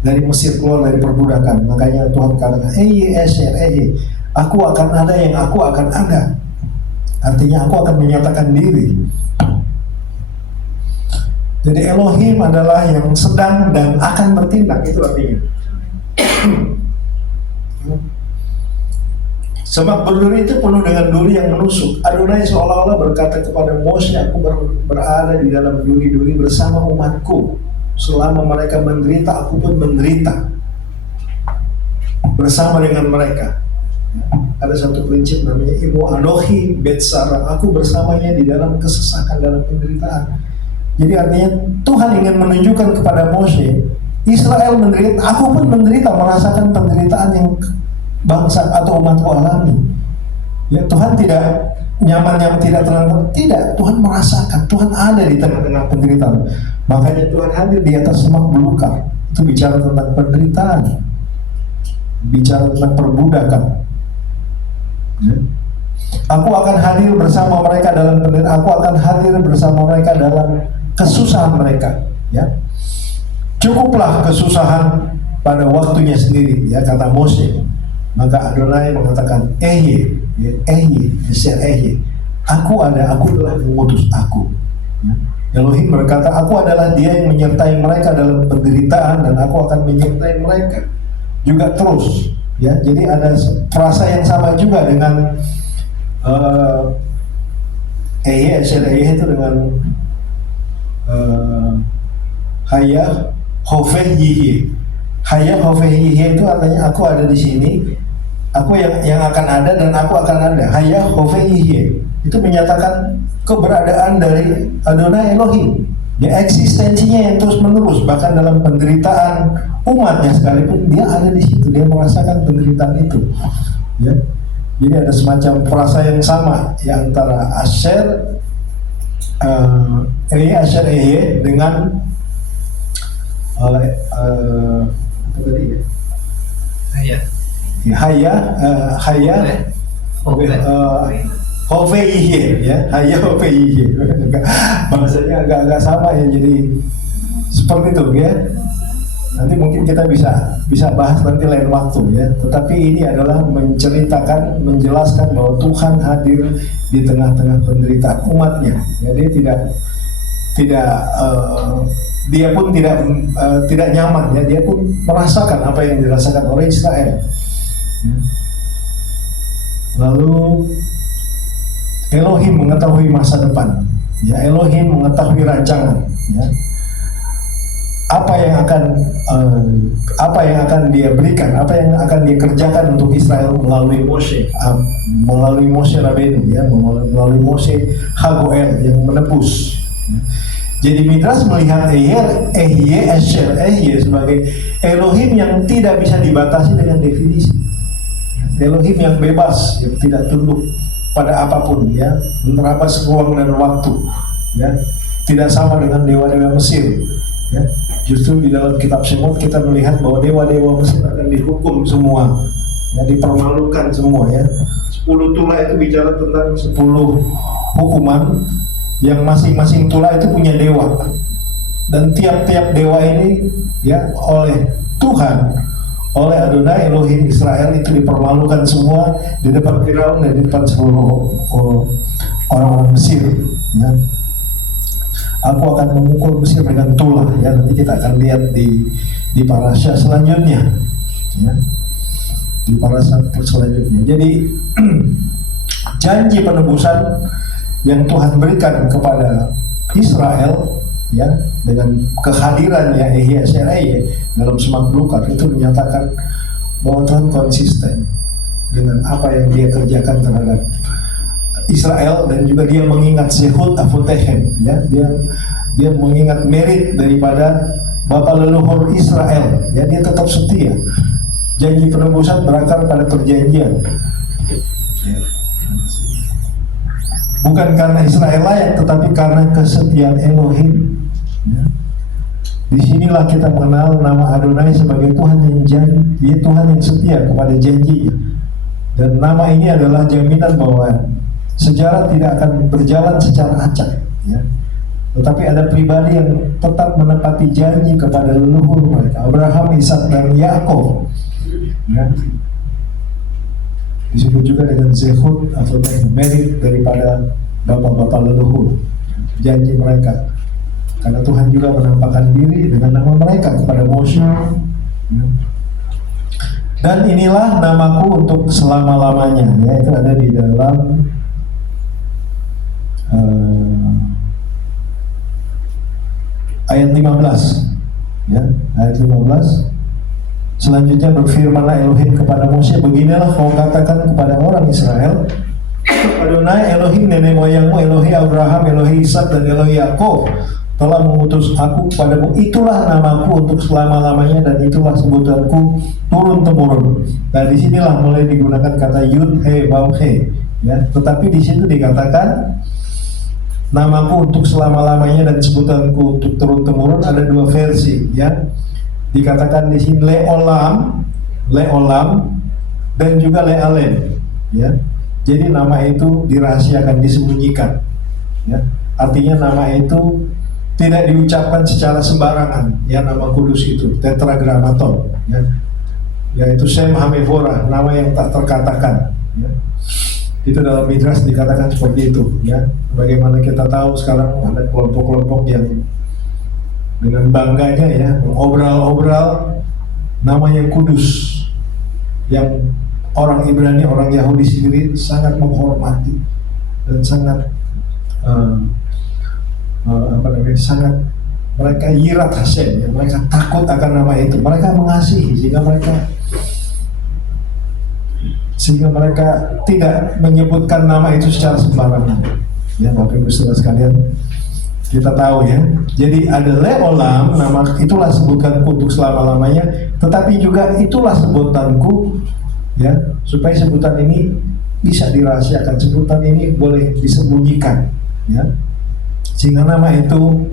dari Mesir, keluar dari perbudakan. Makanya Tuhan katakan, aku akan ada yang aku akan ada. Artinya aku akan menyatakan diri. Jadi Elohim adalah yang sedang dan akan bertindak, itu artinya. Semak berduri itu penuh dengan duri yang menusuk. Adonai seolah-olah berkata kepada Mose, aku berada di dalam duri-duri bersama umatku. Selama mereka menderita, aku pun menderita bersama dengan mereka. Ada satu prinsip namanya Imu Anohi Betsara. Aku bersamanya di dalam kesesakan, dalam penderitaan. Jadi artinya Tuhan ingin menunjukkan kepada Mose, Israel menderita, aku pun menderita, merasakan penderitaan yang bangsa atau umatku alami. Ya, Tuhan tidak nyaman, tidak tenang, tidak. Tuhan merasakan, Tuhan ada di tengah-tengah penderitaan. Makanya Tuhan hadir di atas semak belukar. Itu bicara tentang penderitaan, bicara tentang perbudakan. Ya. Aku akan hadir bersama mereka dalam penderitaan. Aku akan hadir bersama mereka dalam kesusahan mereka, ya. Cukuplah kesusahan pada waktunya sendiri, ya, kata Mose. Maka Adonai mengatakan, Ehye, ya, Ehye, aku adalah mengutus aku. Ya. Elohim berkata, aku adalah dia yang menyertai mereka dalam penderitaan dan aku akan menyertai mereka juga terus. Ya, jadi ada frasa yang sama juga dengan Ehye itu dengan Haya Hofeh Yihye. Haya Hofeh Yihye itu artinya aku ada di sini, aku yang akan ada dan aku akan ada. Haya Hofeh Yihye itu menyatakan keberadaan dari Adonai Elohim, ya, eksistensinya yang terus menerus, bahkan dalam penderitaan umatnya sekalipun dia ada di situ, dia merasakan penderitaan itu, ya. Jadi ada semacam frasa yang sama ya antara Asher Ehye dengan apa tadi ya? Haya Hove Yihye, ya, Haya Hove Yihye. Bahasanya agak sama ya, jadi seperti itu ya. Nanti mungkin kita bisa bahas nanti lain waktu ya. Tetapi ini adalah menceritakan, menjelaskan bahwa Tuhan hadir di tengah-tengah penderitaan umatnya. Ya, dia pun tidak nyaman ya. Dia pun merasakan apa yang dirasakan oleh Israel. Ya. Lalu Elohim mengetahui masa depan, ya, Elohim mengetahui rancangan, ya. Apa yang akan dia berikan, apa yang akan dia kerjakan untuk Israel melalui Mose Rabbeinu, ya, melalui Mose Hagoel yang menebus. Ya. Jadi Midrash melihat Ehye sebagai Elohim yang tidak bisa dibatasi dengan definisi, Elohim yang bebas, yang tidak tunduk pada apapun, ya, menerabas ruang dan waktu, ya, tidak sama dengan dewa-dewa Mesir, ya. Justru di dalam kitab Shemot kita melihat bahwa dewa-dewa Mesir akan dihukum semua, ya, dipermalukan semua, ya. 10 tula itu bicara tentang 10 hukuman yang masing-masing tula itu punya dewa, dan tiap-tiap dewa ini, ya, oleh Tuhan, oleh Adonai Elohim Israel itu dipermalukan semua di depan Firaun dan di depan seluruh orang-orang Mesir, ya. Aku akan memukul Mesir dengan tulah, ya, nanti kita akan lihat di parasha selanjutnya, ya, di parasha selanjutnya. Jadi janji penebusan yang Tuhan berikan kepada Israel, ya, dengan kehadirannya Ehye dalam Semak Belukar itu menyatakan bahwa Tuhan konsisten dengan apa yang dia kerjakan terhadap Israel, dan juga dia mengingat Zehut Avotechem, ya, dia mengingat merit daripada bapa leluhur Israel, ya, dia tetap setia. Janji penebusan berakar pada perjanjian, ya. Bukan karena Israel layak, tetapi karena kesetiaan Elohim, ya. Disinilah kita mengenal nama Adonai sebagai Tuhan yang janji, Tuhan yang setia kepada janjinya. Dan nama ini adalah jaminan bahwa sejarah tidak akan berjalan secara acak, ya. Tetapi ada pribadi yang tetap menepati janji kepada leluhur mereka, Abraham, Ishak, dan Yakov, ya. Disebut juga dengan Zehut atau merit daripada bapak-bapak leluhur, janji mereka. Karena Tuhan juga menampakkan diri dengan nama mereka kepada Mose. Dan inilah namaku untuk selama-lamanya, ya, itu ada di dalam ayat 15, ya, ayat 15. Selanjutnya berfirmanlah Elohim kepada Mose, beginilah kau katakan kepada orang Israel, Adonai Elohim nenek moyangmu, Elohi Abraham, Elohi Ishak, dan Elohi Yakov telah mengutus aku kepadamu. Itulah namaku untuk selama-lamanya, dan itulah sebutanku turun-temurun. Nah, disinilah mulai digunakan kata Yud He Vav He, ya. Tetapi di situ dikatakan namaku untuk selama-lamanya dan sebutanku untuk turun-temurun. Ada dua versi, ya. Dikatakan di sini Leolam, dan juga Lealem, ya. Jadi nama itu dirahasiakan, disembunyikan, ya. Artinya nama itu tidak diucapkan secara sembarangan. Ya, nama kudus itu tetragrammaton, ya, yaitu Shem Hamevora, nama yang tak terkatakan. Ya. Itu dalam Midrash dikatakan seperti itu. Ya, bagaimana kita tahu sekarang ada kelompok-kelompok yang dengan bangganya ya obral-obral nama yang kudus, yang orang Ibrani, orang Yahudi sendiri sangat menghormati dan sangat sangat mereka yirat Hashem, ya, mereka takut akan nama itu, mereka mengasihi sehingga mereka tidak menyebutkan nama itu secara sembarangan. Ya, Bapak Ibu Saudara sekalian, kita tahu ya. Jadi ada leolam, nama itulah sebutanku untuk selama-lamanya, tetapi juga itulah sebutanku, ya, supaya sebutan ini bisa dirahasiakan, sebutan ini boleh disembunyikan, ya. Sehingga nama itu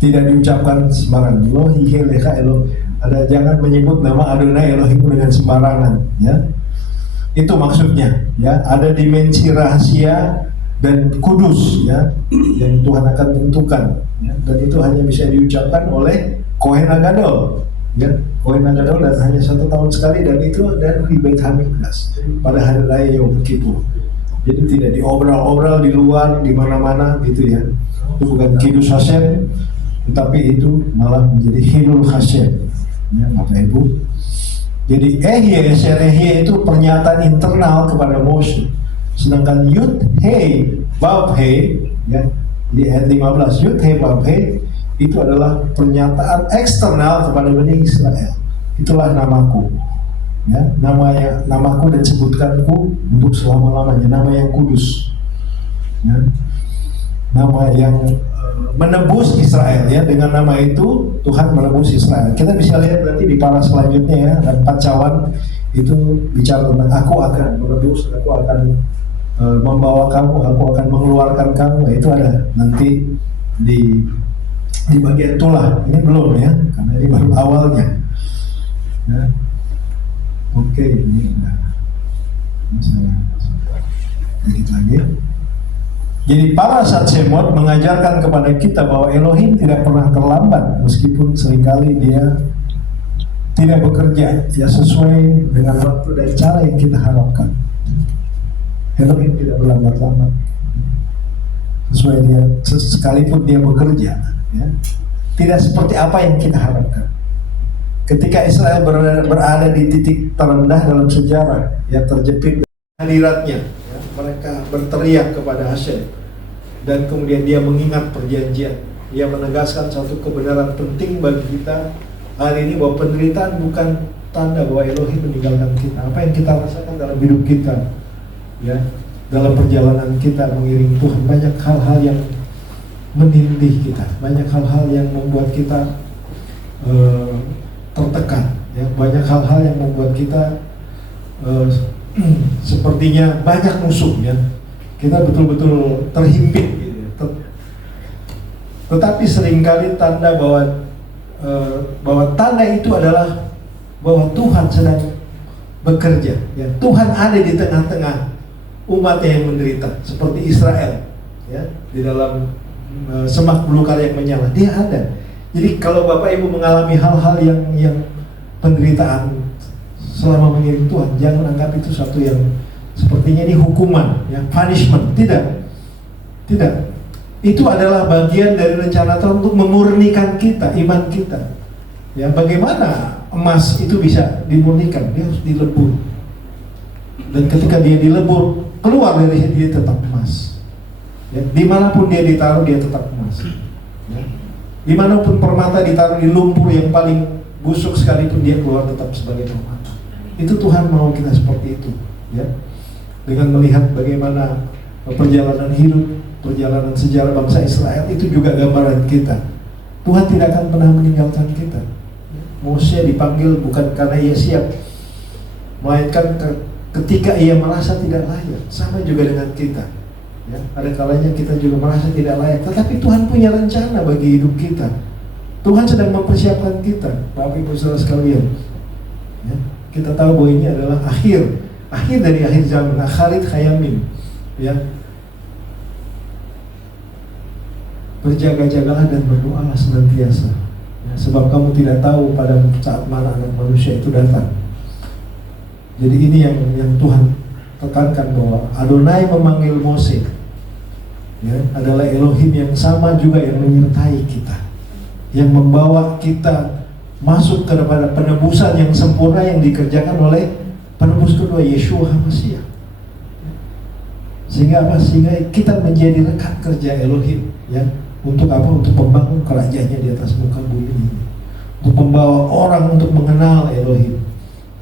tidak diucapkan sembarangan. Ada, jangan menyebut nama Adonai Elohim dengan sembarangan, ya. Itu maksudnya, ya. Ada dimensi rahasia dan kudus, ya, yang Tuhan akan tentukan, ya. Dan itu hanya bisa diucapkan oleh Kohen Agadol, ya. Kohen Agadol, dan hanya 1 tahun sekali, dan itu dan di Beit Hamikdash pada hari raya Yom Kippur. Jadi tidak diobral-obral di luar, di mana-mana gitu ya. Itu bukan kidus Hashem, tetapi itu malah menjadi hilul Hashem, ya, Bapak Ibu. Jadi Ehyeh itu pernyataan internal kepada Moshe, sedangkan Yud Hei Vav Hei, ya, di ayat 15 Yud Hei Vav Hei itu adalah pernyataan eksternal kepada Bani Israel. Itulah namaku, ya, namaku dan sebutkanku untuk selama-lamanya, nama yang kudus, ya, nama yang menebus Israel, ya. Dengan nama itu Tuhan menebus Israel. Kita bisa lihat nanti di para selanjutnya, ya, dan Pacawan itu bicara tentang aku akan menebus, aku akan membawa kamu, aku akan mengeluarkan kamu. Itu ada nanti di bagian tulah. Ini belum, ya, karena ini baru awalnya, ya. Oke, ini saya sedikit lagi. Jadi para Shemot mengajarkan kepada kita bahwa Elohim tidak pernah terlambat, meskipun seringkali dia tidak bekerja ya sesuai dengan waktu dan cara yang kita harapkan. Elohim tidak berlambat-lambat, sesuai dia, sekalipun dia bekerja, ya, tidak seperti apa yang kita harapkan. Ketika Israel berada di titik terendah dalam sejarah, ya, terjepit hadiratnya, ya, mereka berteriak kepada Hashem. Dan kemudian dia mengingat perjanjian. Dia menegaskan satu kebenaran penting bagi kita hari ini, bahwa penderitaan bukan tanda bahwa Elohim meninggalkan kita. Apa yang kita rasakan dalam hidup kita, ya, dalam perjalanan kita mengiring Tuhan, banyak hal-hal yang menindih kita, banyak hal-hal yang membuat kita tertekan, ya, banyak hal-hal yang membuat kita sepertinya banyak musuh, ya. Kita betul-betul terhimpit, gitu, ya. Tetapi seringkali tanda bahwa tanda itu adalah bahwa Tuhan sedang bekerja, ya. Tuhan ada di tengah-tengah umatnya yang menderita, seperti Israel, ya, di dalam semak belukar yang menyala. Dia ada. Jadi kalau Bapak Ibu mengalami hal-hal yang penderitaan selama mengiring Tuhan, jangan anggap itu satu yang sepertinya ini hukuman, ya, punishment. Tidak. Itu adalah bagian dari rencana Tuhan untuk memurnikan kita, iman kita. Ya, bagaimana emas itu bisa dimurnikan? Dia harus dilebur. Dan ketika dia dilebur, keluar dari sini dia tetap emas. Ya, dimanapun dia ditaruh, dia tetap emas. Ya. Dimanapun permata ditaruh di lumpur yang paling busuk sekalipun, dia keluar tetap sebagai permata. Itu Tuhan mau kita seperti itu, ya. Dengan melihat bagaimana perjalanan hidup, perjalanan sejarah bangsa Israel, itu juga gambaran kita. Tuhan tidak akan pernah meninggalkan kita. Moshe dipanggil bukan karena ia siap, melainkan ketika ia merasa tidak layak. Sama juga dengan kita, ya. Ada kalanya kita juga merasa tidak layak, tetapi Tuhan punya rencana bagi hidup kita. Tuhan sedang mempersiapkan kita, Bapak Ibu Saudara sekalian, ya. Kita tahu bahwa ini adalah akhir dari akhir zaman, akhirat hayamin, ya. berjaga-jagalah dan berdoalah senantiasa. Ya, sebab kamu tidak tahu pada saat mana anak manusia itu datang. Jadi ini yang Tuhan tekankan, bahwa Adonai memanggil Mose, ya, adalah Elohim yang sama juga yang menyertai kita, yang membawa kita masuk kepada penebusan yang sempurna yang dikerjakan oleh penebus kedua, Yeshua HaMashiach. Sehingga apa? Sehingga kita menjadi rekan kerja Elohim, ya. Untuk apa? Untuk membangun kerajaannya di atas muka bumi ini, untuk membawa orang untuk mengenal Elohim,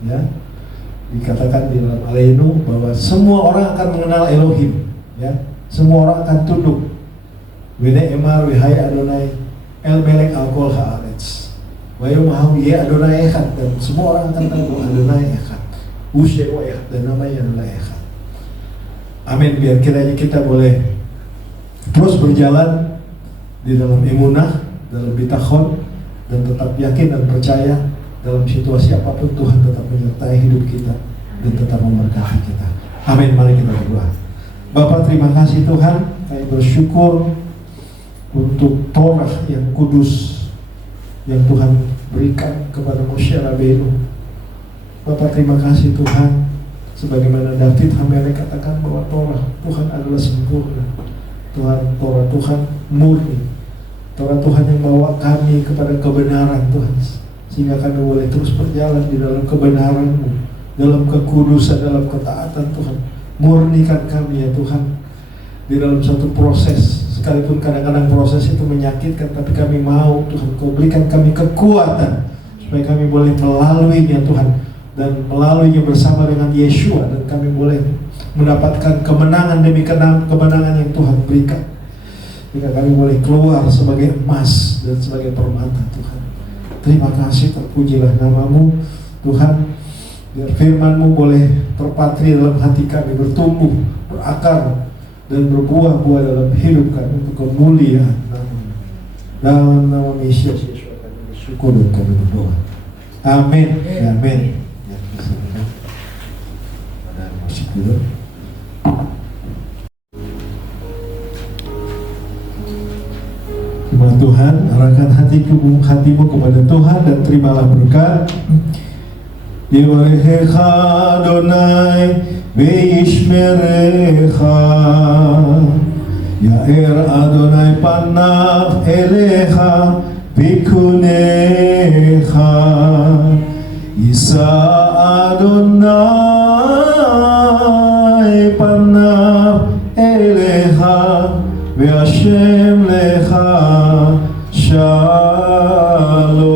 ya. Dikatakan di dalam Aleinu bahwa semua orang akan mengenal Elohim, ya. Semua orang akan tunduk. Wene emar wihai Adonai el melek al kol haaretz. Wayo mahu ye Adonai echad, dan semua orang akan tahu Adonai echad. Ushewa echad, dan namanya adalah echad. Amin. Biar kiranya kita boleh terus berjalan di dalam emunah, dalam bitachon, dan tetap yakin dan percaya dalam situasi apapun Tuhan tetap menyertai hidup kita dan tetap memberkati kita. Amin. Mari kita berdoa. Bapa, terima kasih Tuhan, kami bersyukur untuk Torah yang kudus yang Tuhan berikan kepada Moshe Rabbeinu. Bapa, terima kasih Tuhan, sebagaimana David Hamelek katakan bahwa Torah Tuhan adalah sempurna. Torah Tuhan murni. Torah Tuhan yang membawa kami kepada kebenaran Tuhan, sehingga kami boleh terus berjalan di dalam kebenaran-Mu, dalam kekudusan, dalam ketaatan Tuhan. Murnikan kami ya Tuhan di dalam satu proses, sekalipun kadang-kadang proses itu menyakitkan, tapi kami mau Tuhan Kau berikan kami kekuatan supaya kami boleh melaluinya Tuhan, dan melaluinya bersama dengan Yeshua, dan kami boleh mendapatkan kemenangan demi kemenangan yang Tuhan berikan, sehingga kami boleh keluar sebagai emas dan sebagai permata Tuhan. Terima kasih, terpujilah nama-Mu Tuhan. Biar firman-Mu boleh terpatri dalam hati kami, bertumbuh, berakar, dan berbuah-buah dalam hidup kami untuk kemuliaan nama-Mu. Dalam nama Mesias Yeshua kami bersyukur dan kami berdoa. Amin. Amin. Ya, ada musik dulu. Firman Tuhan, arahkan hatimu kepada Tuhan dan terimalah berkat. Yevarechecha Adonai ve'yishmerecha, Ya'er Adonai panav elecha v'yikunecha, Yisa Adonai panav elecha ve'ashem lecha shalom.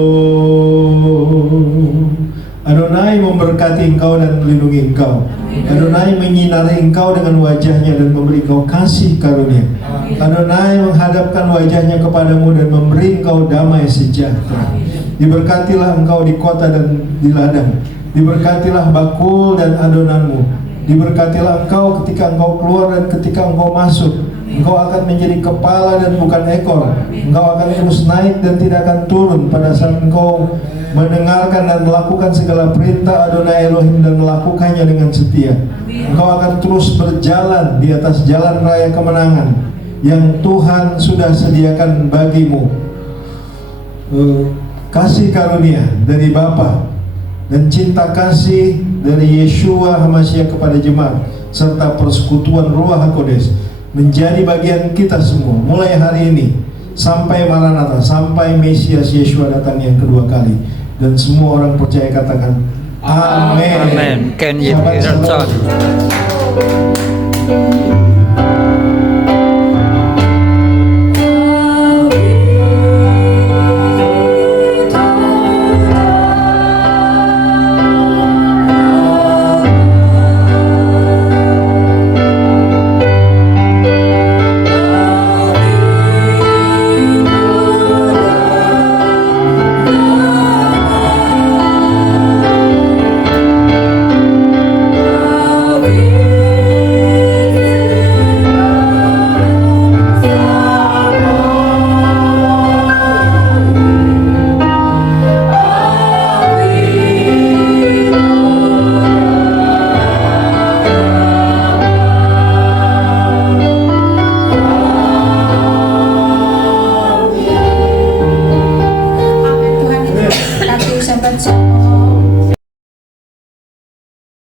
Adonai memberkati engkau dan melindungi engkau. Adonai menyinari engkau dengan wajahnya dan memberi engkau kasih karunia. Adonai menghadapkan wajahnya kepadamu dan memberi engkau damai sejahtera. Diberkatilah engkau di kota dan di ladang. Diberkatilah bakul dan adonanmu. Diberkatilah engkau ketika engkau keluar dan ketika engkau masuk. Engkau akan menjadi kepala dan bukan ekor. Engkau akan terus naik dan tidak akan turun pada saat engkau mendengarkan dan melakukan segala perintah Adonai Elohim dan melakukannya dengan setia. Engkau akan terus berjalan di atas jalan raya kemenangan yang Tuhan sudah sediakan bagimu. Kasih karunia dari Bapa dan cinta kasih dari Yeshua HaMashiach kepada jemaat serta persekutuan Ruach HaKodes menjadi bagian kita semua mulai hari ini sampai Maranatha, sampai Mesias Yeshua datang yang kedua kali. Dan semua orang percaya katakan amin. Amin. Ken Shalom.